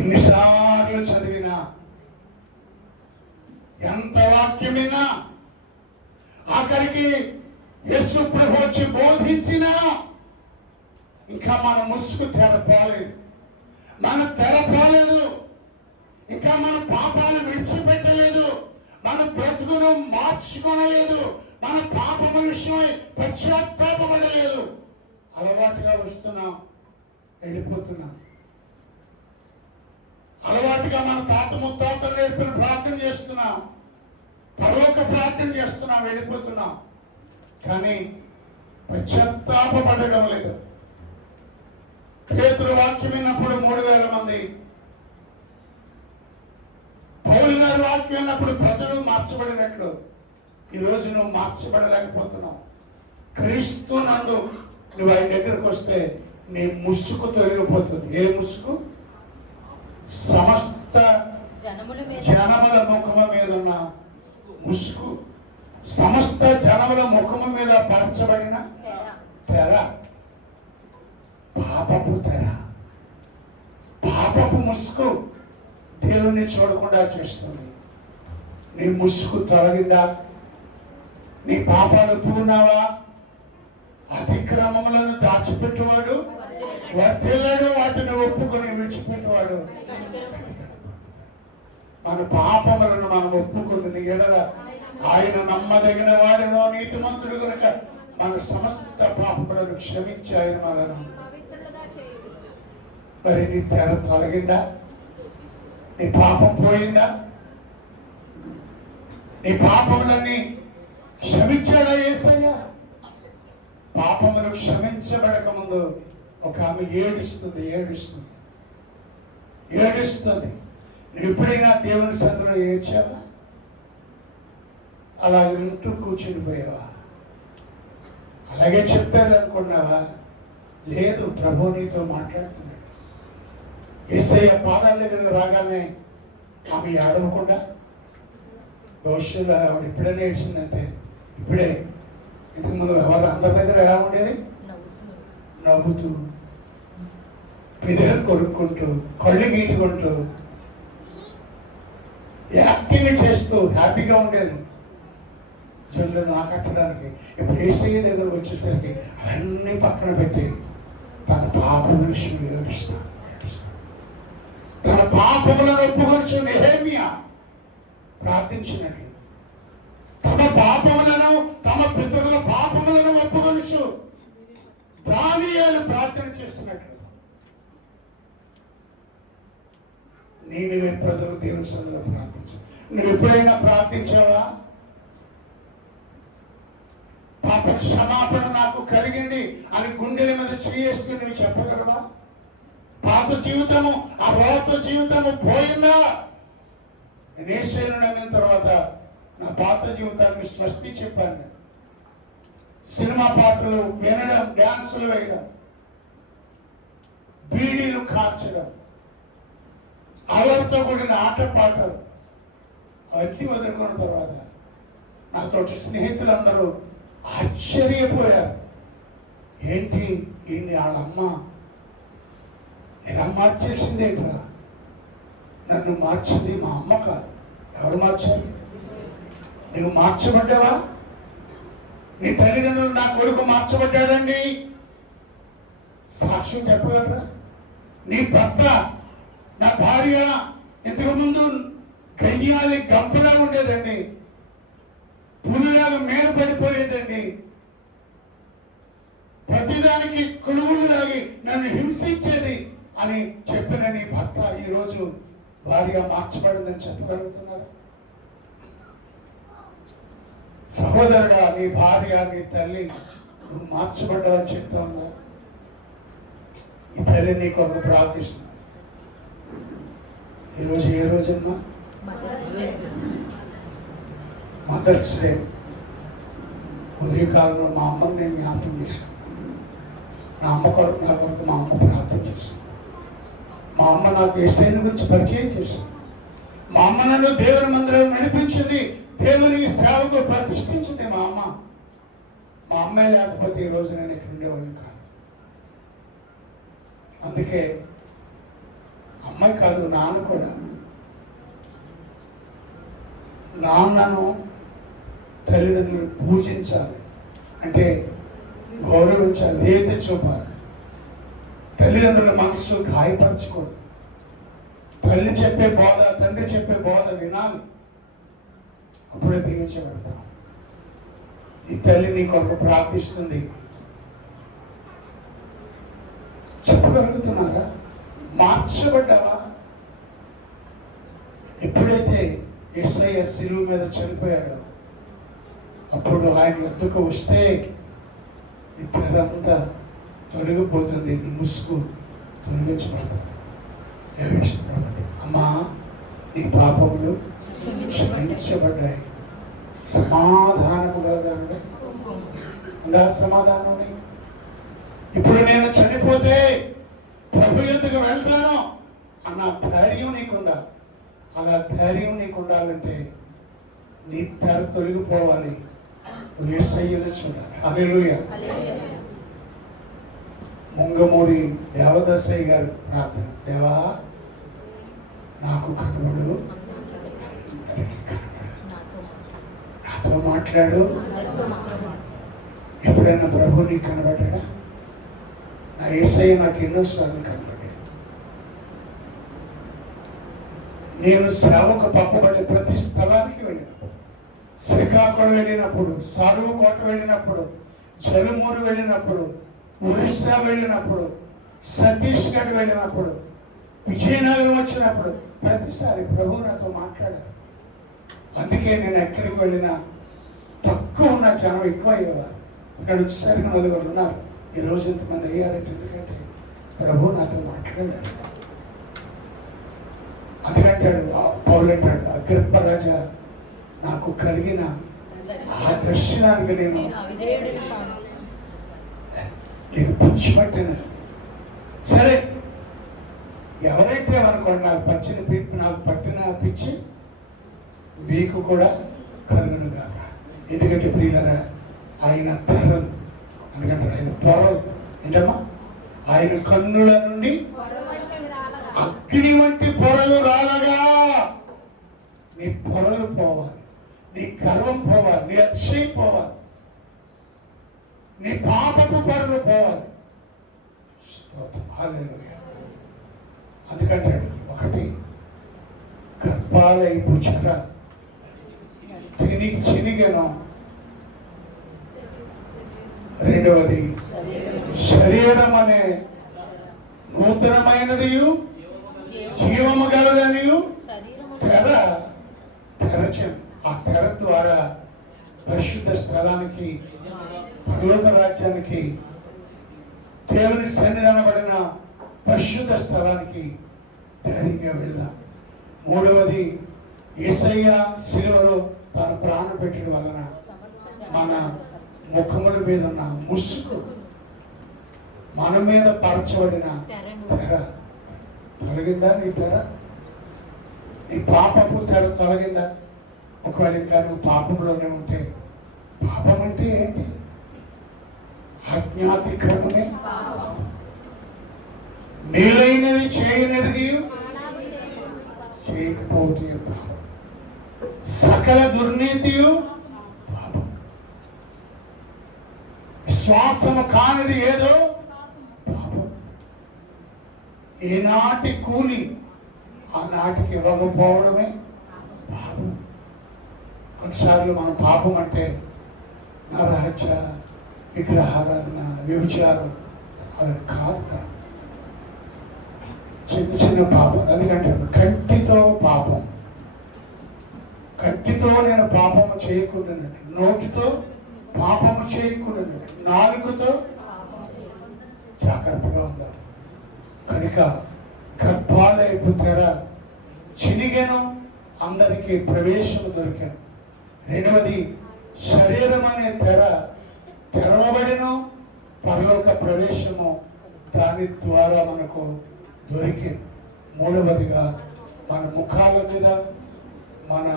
ఎన్నిసార్లు చదివినా, ఎంత వాక్యం విన్నా, ఆఖరికి యేసు ప్రభు వచ్చి బోధించినా ఇంకా మన ముసుగు తెరపోలేదు. ఇంకా మన పాపాలు విడిచిపెట్టలేదు, మన బ్రతుకును మార్చుకోలేదు, మన పాప విషయమై పశ్చాత్తాపడలేదు. అలవాటుగా వస్తున్నాం, వెళ్ళిపోతున్నాం. అలవాటుగా మన తాత ముత్తాతలు నేర్పిన ప్రార్థన చేస్తున్నాం, పరలోక ప్రార్థన చేస్తున్నాం, వెళ్ళిపోతున్నాం. కానీ పశ్చాత్తాపడడం లేదు. పేతురు వాక్యం విన్నప్పుడు 3000 మంది, పౌలు గారి వాక్యం విన్నప్పుడు ప్రజలు మార్చబడినట్లు ఈరోజు నువ్వు మార్చబడలేకపోతున్నావు. క్రీస్తు నందు నువ్వు ఆయన దగ్గరకు వస్తే నీ ముసుగు తొలగిపోతుంది. ఏ ముసుగు? సమస్త జనముల ముఖము మీద ఉన్న ముసుగు, సమస్త జనముల ముఖము మీద పరచబడిన తెర, పాపపు తెర, పాపపు ముసుగు దేవుణ్ణి చూడకుండా చేస్తుంది. నీ ముసుగు తొలగిందా? నీ పాపాలు పూర్ణావా? అతిక్రమములను దాచిపెట్టేవాడు వర్తిల్లాడు, వాటిని ఒప్పుకొని విడిచిపెట్టేవాడు. మన పాపములను మనం ఒప్పుకుని ఎడల ఆయన నమ్మదగిన వాడినో నీతిమంతుడు కనుక మన సమస్త పాపములను క్షమించి ఆయన మనను. మరి నీ తెర తొలగిందా? నీ పాపం పోయిందా? నీ పాపములన్నీ క్షమించాడా యేసయ్య? పాపములు క్షమించబడక ముందు ఒక ఆమె ఏడుస్తుంది. నువ్వు ఎప్పుడైనా దేవుని సన్నిధిలో ఏడ్చావా? అలా వింటూ కూర్చుని పోయావా? అలాగే చెప్పారు అనుకున్నావా? లేదు, ప్రభు నీతో మాట్లాడుతున్నాడు. యేసయ్య పాదాల దగ్గర రాగానే ఆమె ఏడవకుండా, భవిష్యత్తు ఆవిడ ఇప్పుడే ఏడ్చిందంటే ఇప్పుడే. ఇంతకు ముందు ఎవరు అందరి దగ్గర ఎలా ఉండేది? నవ్వుతూ, పిల్లలు కొరుక్కుంటూ, కళ్ళు గీటుకుంటూ, యాక్టింగ్ చేస్తూ హ్యాపీగా ఉండేది జనులను ఆకట్టడానికి. ఇప్పుడు యేసయ్య దగ్గర వచ్చేసరికి అవన్నీ పక్కన పెట్టి తన పాప విషయం ఏడుస్తాను. తన పాపములను ఒప్పుకొనుచు నెహెమ్యా ప్రార్థించినట్లు తమ పాపములను తమ పితరుల పాపములను ఒప్పుకొనుచు దానియేలు ప్రార్థన చేస్తున్నట్లు నీవే ప్రజలు దేవుని సన్నిధిలో ప్రార్థించు. నువ్వు ఎప్పుడైనా ప్రార్థించావా? పాప క్షమాపణ నాకు కలిగింది అని గుండెల మీద చేసుకుని నువ్వు చెప్పగలవా? పాత జీవితము, ఆ రోత జీవితము పోయిందా? నేను యేసయ్యను నమ్మిన తర్వాత నా పాత జీవితాన్ని స్వస్తి చెప్పాను. సినిమా పాటలు వినడం, డ్యాన్సులు వేయడం, బీడీలు కాల్చడం, అలర్తో కూడిన ఆటపాటలు అన్నీ వదులుకున్న తర్వాత నాతోటి స్నేహితులందరూ ఆశ్చర్యపోయారు. ఏంటి ఈయన వాళ్ళమ్మ ఇలా మార్చేసింది ఏంట్రా? నన్ను మార్చింది మా అమ్మ కాదు. ఎవరు మార్చారు? నువ్వు మార్చబడ్డావా? నీ తల్లిదండ్రులు నా కొడుకు మార్చబడ్డాడండి సాక్ష్యం చెప్పగలరా? నీ భర్త, నా భార్య ఇంతకు ముందు గయ్యాలి గంపలా ఉండేదండి, పులిలాగా మేలు పడిపోయేదండి, ప్రతిదానికి కొలువులాగి నన్ను హింసించేది అని చెప్పిన నీ భర్త ఈరోజు భార్య మార్చబడిందని చెప్పగలుగుతున్నారు? సహోదరుడా, నీ భార్య, నీ తల్లి నువ్వు మార్చబడ్డావని చెప్తా ఉన్నా. ఈ తల్లి నీ కొరకు ప్రార్థిస్తుంది. ఈరోజు ఏ రోజమ్మా? Mothers day. ఉదయకాలంలో మా అమ్మని నేను జ్ఞాపకం చేసుకున్నాను. నా అమ్మ కొరకు, నా కొరకు మా అమ్మ ప్రార్థన చేశాను. మా అమ్మ నాకు యేసయ్యను గురించి పరిచయం చేశాను. మా అమ్మ నన్ను దేవుని మందిరం నడిపించింది, దేవుని సేవకు ప్రతిష్ఠించింది మా అమ్మ. మా అమ్మే లేకపోతే ఈరోజు నేను ఇక్కడ ఉండేవాడిని కాదు. అందుకే అమ్మాయి కాదు, నాన్న కూడా. నాన్నను తల్లిదండ్రులు పూజించాలి, అంటే గౌరవించాలి, ఏదైతే చూపాలి. తల్లిదండ్రుల మనసు గాయపరచకూడదు. తల్లి చెప్పే బోధ, తండ్రి చెప్పే బోధ వినాలి, అప్పుడే దీవించబడతాం. ఈ తల్లి నీ కొరకు ప్రార్థిస్తుంది. చెప్పగలుగుతున్నారా? మార్చబడ్డావా? ఎప్పుడైతే యేసయ్య శిలువ మీద చనిపోయాడో అప్పుడు ఆయన ఎద్దుకు వస్తే నీ పెదంతా తొలగిపోతుంది, నీ ముసుగు తొలగించబడతావు. అమ్మా, నీ పాపములు క్షమించబడ్డాయి. సమాధానముగా అందా సమాధానం. ఇప్పుడు నేను చనిపోతే ప్రభు ఎందుకు వెళ్తాను అన్న ధైర్యం నీకుందా? అలా ధైర్యం నీకు ఉండాలంటే నీ తెర తొలగిపోవాలి, యేసయ్యను చూడాలి. హల్లెలూయా. ముంగమూరి దేవదాసయ్య గారు ప్రార్థన, దేవా నాకు కనబడు, నాతో మాట్లాడు. ఎప్పుడైనా ప్రభు నీకు కనబడ్డా? నా యేసయ్య నాకు ఎన్నోసార్లు కనబడ్డాడు. నేను సేవకు పంపబడే ప్రతి స్థలానికి వెళ్ళినప్పుడు, శ్రీకాకుళం వెళ్ళినప్పుడు, సారువుకోట వెళ్ళినప్పుడు, జలమూరు వెళ్ళినప్పుడు, ఒరిస్సా వెళ్ళినప్పుడు, ఛత్తీస్గఢ్ వెళ్ళినప్పుడు, విజయనగరం వచ్చినప్పుడు ప్రతిసారి ప్రభు నాతో మాట్లాడారు. అందుకే నేను ఎక్కడికి వెళ్ళినా తక్కువ ఉన్న జనం ఎక్కువ అయ్యేవారు. ఇక్కడ వచ్చేసరికి 4 ఉన్నారు. ఈరోజు ఇంతమంది అయ్యారంటే ఎందుకంటే ప్రభు నాతో మాట్లాడారు. అందుకంటాడు పౌలు అంటాడు, అగ్రిప్ప రాజా, నాకు కలిగిన ఆ దర్శనానికి నేను నీకు పిచ్చి పట్టిన. సరే, ఎవరైతే అనుకోండి నాకు పట్టిన పిచ్చి మీకు కూడా కలుగును కాక. ఎందుకంటే ప్రియులరా, ఆయన తెరలు, ఎందుకంటే ఆయన పొరలు ఏంటమ్మా, ఆయన కన్నుల నుండి అగ్ని వంటి పొరలు రాలగా నీ పొరలు పోవాలి, నీ గర్వం పోవాలి, నీ అతిశయం పోవాలి, నీ పాపపు పొరలు పోవాలి. హల్లెలూయా. అందుకంటాడు, ఒకటి గర్భాలైపు చెర చినిగెను, రెండవది శరీరం అనే నూతనమైనది జీవము గలదనియు తెర తెరచను. ఆ తెర ద్వారా పరిశుద్ధ స్థలానికి, పరలోక రాజ్యానికి, దేవుని సన్నిధానబడిన పరిశుద్ధ స్థలానికి ధైర్యంగా వెళ్దాం. మూడవది, యేసయ్య శిలువలో తన ప్రాణం పెట్టడం వలన మన ముఖముల మీద ఉన్న ముసుగు, మన మీద పరచబడిన తెర తొలగిందా? నీ తెర, నీ పాపపు తెర తొలగిందా? ఒకవేళ ఇంకా నువ్వు పాపంలోనే ఉంటే, పాపం అంటే ఏంటి? ఆజ్ఞాతిక్రమమే. మేలైనవి చేయనెరిగి చేయకపోతే పాపం, సకల దుర్నీతియు పాపం. విశ్వాసము కానిది ఏదో పాపం. ఏనాటి కూలి ఆనాటికి ఇవ్వకపోవడమే పాపం. కొన్నిసార్లు మన పాపం అంటే నరహత్య, విగ్రహారాధన, వ్యభిచారం, అది కాదు. చిన్న చిన్న పాపం. ఎందుకంటే కంటితో పాపం, కంటితో నేను పాపము చేయకూడదన్నట్టు, నోటితో పాపము చేయకూడదన్నట్టు, నాలుగుతో జాగ్రత్తగా ఉండాలి. కనుక గర్భాలయపు తెర చినిగెను, అందరికీ ప్రవేశము దొరికాను. రెండవది, శరీరం అనే తెర తెరవబడిను, పరలోక ప్రవేశము దాని ద్వారా మనకు దొరికింది. మూడవదిగా, మన ముఖాల మీద, మన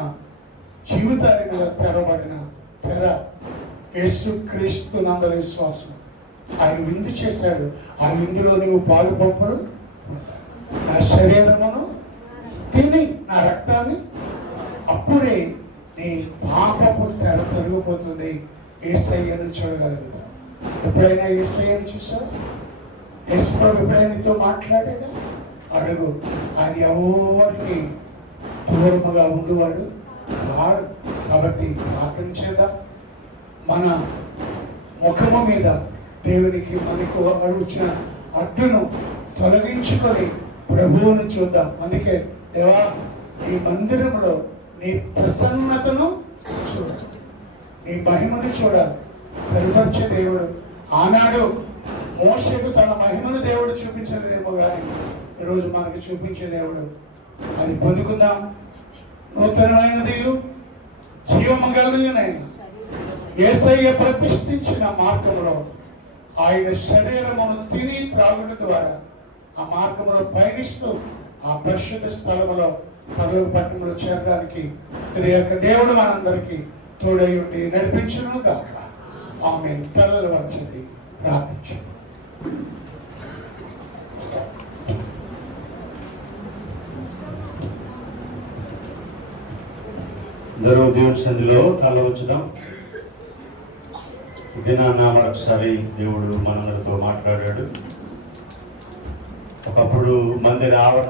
జీవితాల మీద తెరబడిన తెర యేసుక్రీస్తు నందరి విశ్వాసం. ఆయన విందు చేశాడు, ఆ విందులో నీవు పాలు పంపుడు. నా శరీరమును తిని నా రక్తాన్ని, అప్పుడే నీ పాపపు తెర తొలగిపోతుంది. యేసయ్యను చూడగలుగుతా. ఎప్పుడైనా యేసయ్యను చూసావా? యేసుప్రభు ఎప్పుడైనా నీతో మాట్లాడేదా? అడుగు. ఆయన ఎవరికి దూరముగా ఉండేవాడు కాడు. కాబట్టి ప్రార్థన చేద్దాం. మన ముఖము మీద దేవునికి మనకు అడుగుచిన అడ్డును తొలగించుకొని ప్రభువును చూద్దాం. అందుకే, దేవా, ఈ మందిరంలో నీ ప్రసన్నతను చూడాలి, నీ మహిమను చూడాలి. కరుపరిచే దేవుడు. ఆనాడు మోషేకు తన మహిమను దేవుడు చూపించలేదేమో కానీ ఈరోజు మనకు చూపించే దేవుడు. అది పొందుకుందాం. నూతనమైనది జీవము గలదునైనా యేసయ్య ప్రతిష్ఠించిన మార్గంలో ఆయన శరీరమును తిని త్రాగుట ద్వారా ఆ మార్గంలో పయనిస్తూ ఆ పరిశుద్ధ స్థలములో పరలోక పట్టణంలో చేరడానికి దేవుడు మనందరికీ తోడై ఉండి నడిపించును గాక. ఆమేన్. తలలు వంచండి, ప్రార్థించండి. అందరూ దేవుని సన్నిధిలో తల ఉంచుదాం. దినాన్న మరొకసారి దేవుడు మనందరితో మాట్లాడాడు. ఒకప్పుడు మందిర ఆవరణ